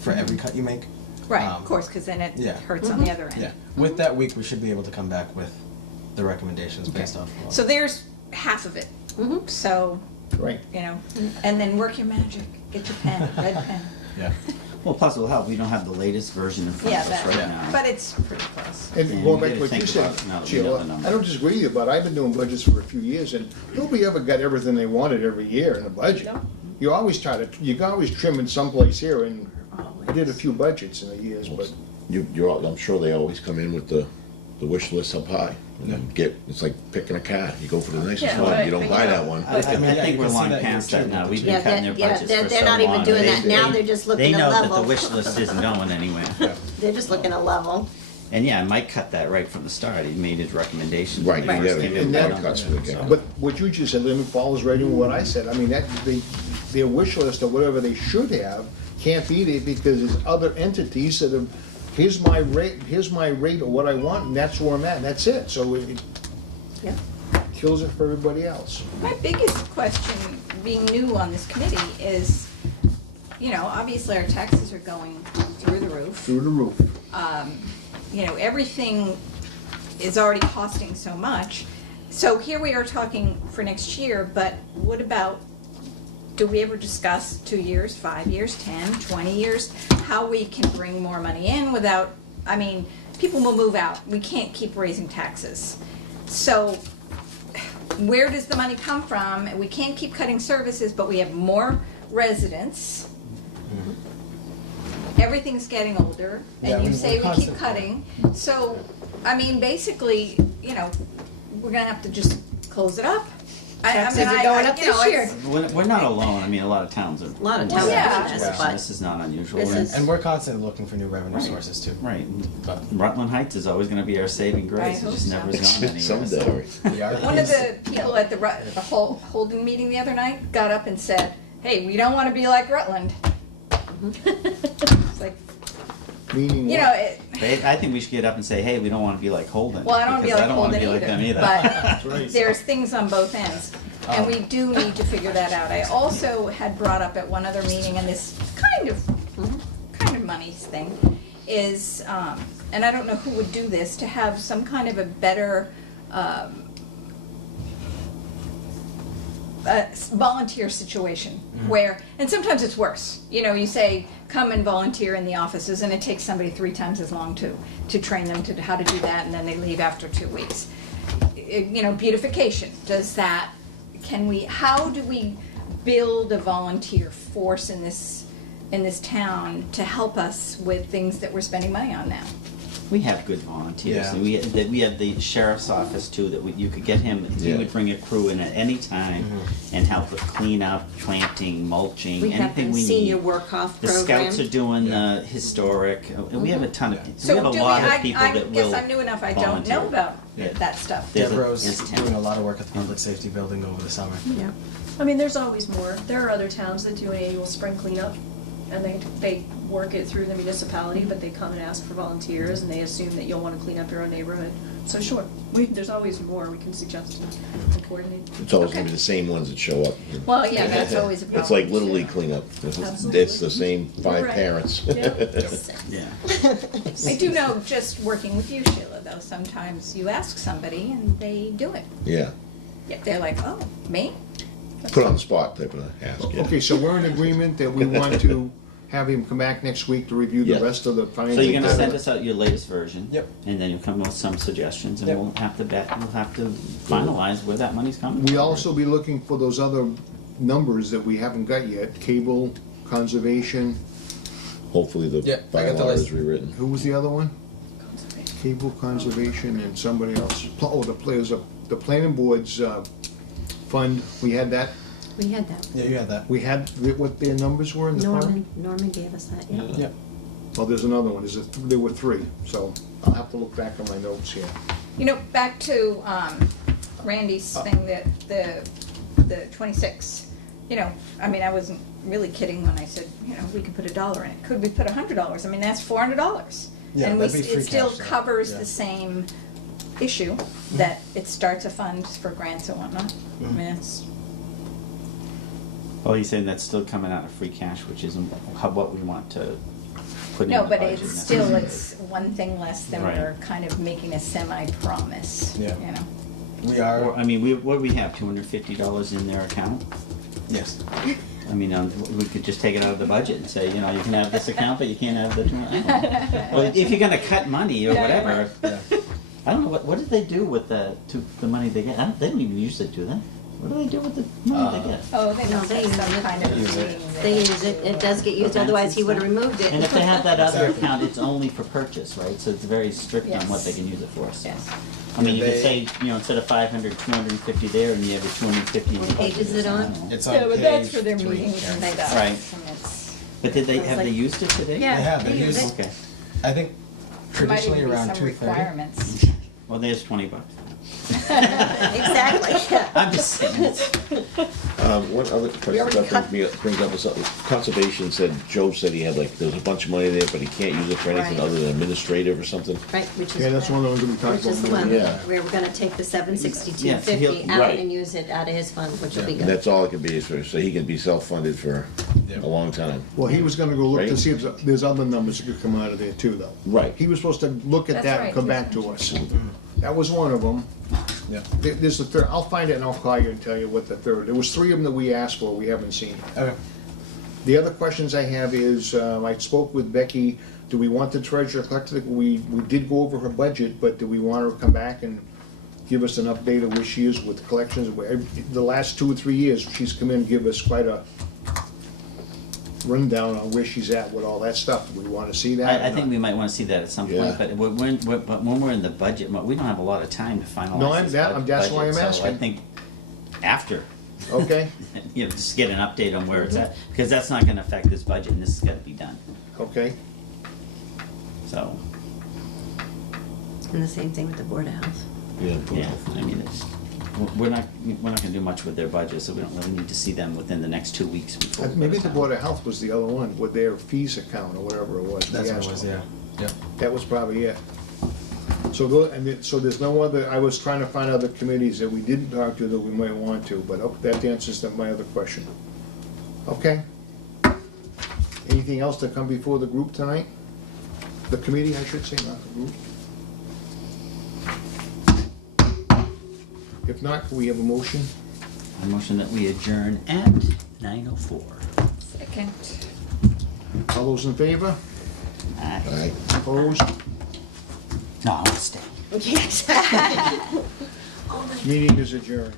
for every cut you make. right, of course, because then it yeah. hurts on the other end. Yeah. With that week, we should be able to come back with the recommendations based off. of- So there's half of it. So, Right. you know, and then work your magic. Get your pen, red pen. Yeah. Well, plus it'll help, we don't have the latest version in front Yeah, of us right now. but it's pretty close. And Yeah, going you back gotta to what think you said, about it now that we know Sheila, the numbers. I don't disagree with you, but I've been doing budgets for a few years, and nobody ever got everything they wanted every year in a budget. No. You always you can always trim in someplace here, and I did a few budgets in the years, but I'm sure they always come in with the wish list up high. And then it's like picking a car. You go for the nicest Yeah, one, right, you don't but buy you know, that one. I mean, yeah, think you we're can see long that past you're that now, we've Yeah, been cutting their budgets for so long. they're not even doing that now, they're just looking They to know that the level. wish list isn't going anywhere. They're just looking to level. And yeah, Mike cut that right from the start, he made his recommendations. Right, when you he gotta first get came that in. one cuts for the get. But what you just said, Lynn, follows right in with what I said. I mean, their wish list or whatever they should have can't be there because there's other entities that have, here's my rate or what I want, and that's where I'm at, and that's it. So it Yeah. kills it for everybody else. My biggest question, being new on this committee, is, you know, obviously our taxes are going through the roof. Through the roof. You know, everything is already costing so much. So here we are talking for next year, but what about, do we ever discuss 2 years, 5 years, 10, 20 years, how we can bring more money in without, I mean, people will move out. We can't keep raising taxes. So where does the money come from? We can't keep cutting services, but we have more residents. Everything's getting older, Yeah, and you we're say we keep constant- cutting. So, I mean, basically, you know, we're gonna have to just close it up. Taxes are going up you know, this year. it's- We're not alone, I mean, a lot of towns are. A lot of Well, towns yeah. are doing this, So but this is not unusual. This and- is- And we're constantly looking for new revenue Right. sources too. Right, But Rutland Heights is always gonna be our saving grace, I it just hope never so. has gone anywhere. so- Someday. we are. One of the people at the Holden meeting the other night got up and said, "Hey, we don't want to be like Rutland." It's like, Meaning you what? know, I think we should get up and say, hey, we don't wanna be like Holden. well, I don't want to be because like I don't wanna Holden be like them either, either. but right. there's things on both ends, and we do need to figure that out. I also had brought up at one other meeting, and this kind of money thing is, and I don't know who would do this, to have some kind of a better volunteer situation where, and sometimes it's worse. You know, you say, come and volunteer in the offices, and it takes somebody 3 times as long to train them to how to do that, and then they leave after 2 weeks. You know, beautification, does that, how do we build a volunteer force in this town to help us with things that we're spending money on now? We have good volunteers. Yeah. And we have the sheriff's office too, that you could get him, he Yeah. would bring a crew in at any time and help with cleanup, planting, mulching, We have anything the we senior need. work-off The program. scouts are doing the historic, we have a ton of, So we have a do we, lot of people I that guess will I'm new enough, I don't know volunteer. about Yeah. that stuff. There's a- Deborah's there's doing a lot of work at the public safety building over the summer. Yeah. I mean, there's always more. There are other towns that do an annual spring cleanup, and they work it through the municipality, but they come and ask for volunteers, and they assume that you'll want to clean up your own neighborhood. So sure, there's always more we can suggest and coordinate. It's always gonna Okay. be the same ones that show up. Well, yeah, that's always a problem. It's like Little too. League cleanup. Absolutely. It's the same five Right. parents. Yeah. Yeah. I do know, just working with you, Sheila, though, sometimes you ask somebody and they do it. Yeah, Yeah, they're like, oh, me? put on the spot type of ask, yeah. Okay, so we're in agreement that we want to have him come back next week to review the Yeah. rest of the financial. So you're gonna data. send us out your latest version? Yep. And then you'll come with some suggestions and Yep. we'll have to finalize where that money's coming from. We also be looking for those other numbers that we haven't got yet, cable, conservation, Hopefully the Yeah, I got the bylaw list. is rewritten. who was the other one? Cable, conservation, and somebody else. Oh, the planning board's fund, we had that, We had that. Yeah, you had that. we had what their numbers were in the fund? Norman gave us that, yeah. Yeah. Well, there's another one, there were three, so I'll have to look back on my notes here. You know, back to Randy's thing, that the 26, you know, I mean, I wasn't really kidding when I said, you know, we could put $1 in it. Could we put $100? I mean, that's $400. Yeah, And that'd be free it still cash, yeah. covers Yeah. the same issue, that it starts a fund for grants and whatnot. I mean, it's, Well, he's saying that's still coming out of free cash, which isn't what we want to put in the no, but budget it's still, necessarily. it's one thing less than Right. we're kind of making a semi-promise, you Yeah. know? We Or, are, I mean, what do we have, $250 in their account? yes. I mean, we could just take it out of the budget and say, you know, you can have this account, but you can't have the, I don't know. Well, if you're gonna cut money or Yeah, whatever, Yeah. I don't know, what did they do with the money they get? They don't even use it, do they? What do they do with the money they get? Oh, they No, must they have use some it. kind of Use it. thing that They use it, it does get used, Events otherwise he and would've stuff. removed it. And if they have that other Exactly. account, it's only for purchase, right? So it's very strict on what Yes. they can use it for. So. Yes. I mean, you could They- say, you know, instead of 500, 250 there, and you have a 250 in the What page budget is or it on? something, I don't know. It's on Yeah, but that's page for their 3, meetings and Karen. stuff. Right. And it's, But did they, Sounds have they like- used it today? Yeah. They have, they they use use, it. Okay. I think there might traditionally even be around some 230. requirements. Well, there's $20. Exactly. I'm just saying. One other question already that brings up is something, conservation said, Joe said he had like, there was a bunch of money there, but he can't use it for anything Right. other than administrative or something. Right, which is. Yeah, that's one of the ones we talked Which is the about. one, Yeah. where we're gonna take the $762.50 Yeah, so he'll- out right. and use it out of his fund, which will be And good. that's all it can be, so he can be self-funded for Yeah. a long time. Well, he was gonna go look to Right. see if there's other numbers that could come out of there too, though. Right. He was supposed to look at That's that and right, come he back was to us. That was one of them. Yeah. There's the third, I'll find it and I'll call you and tell you what the third, there was 3 of them that we asked for, we haven't seen. Okay. The other questions I have is, I spoke with Becky, do we want the treasurer collector, we did go over her budget, but do we want her to come back and give us an update of where she is with collections? The last 2 or 3 years, she's come in and give us quite a rundown on where she's at with all that stuff. Do we wanna see that? I think we might want to see that at some Yeah. point, but when we're in the budget, we don't have a lot of time to finalize No, I'm- this that's why I'm budget, so I asking. think after, Okay, you know, just get an update on where it's at, because that's not gonna affect this budget, and this has got to be done, okay. so, And the same thing with the Board of Health. yeah, I mean, we're not gonna do much with their budget, so we don't really need to see them within the next 2 weeks before. we go Maybe to the town. Board of Health was the other one, with their fees account or whatever it was. we That's what asked it was, for. yeah. Yeah. That was probably it. So, so there's no other, I was trying to find other committees that we didn't talk to that we might want to, but that answers my other question. Okay. Anything else to come before the group tonight? The committee, I should say, not the group. If not, can we have a motion? A motion that we adjourn at 9:04. Second. All those in favor? Aye. Alright. Opposed? No, I'll stay. Yes. Meeting is adjourned.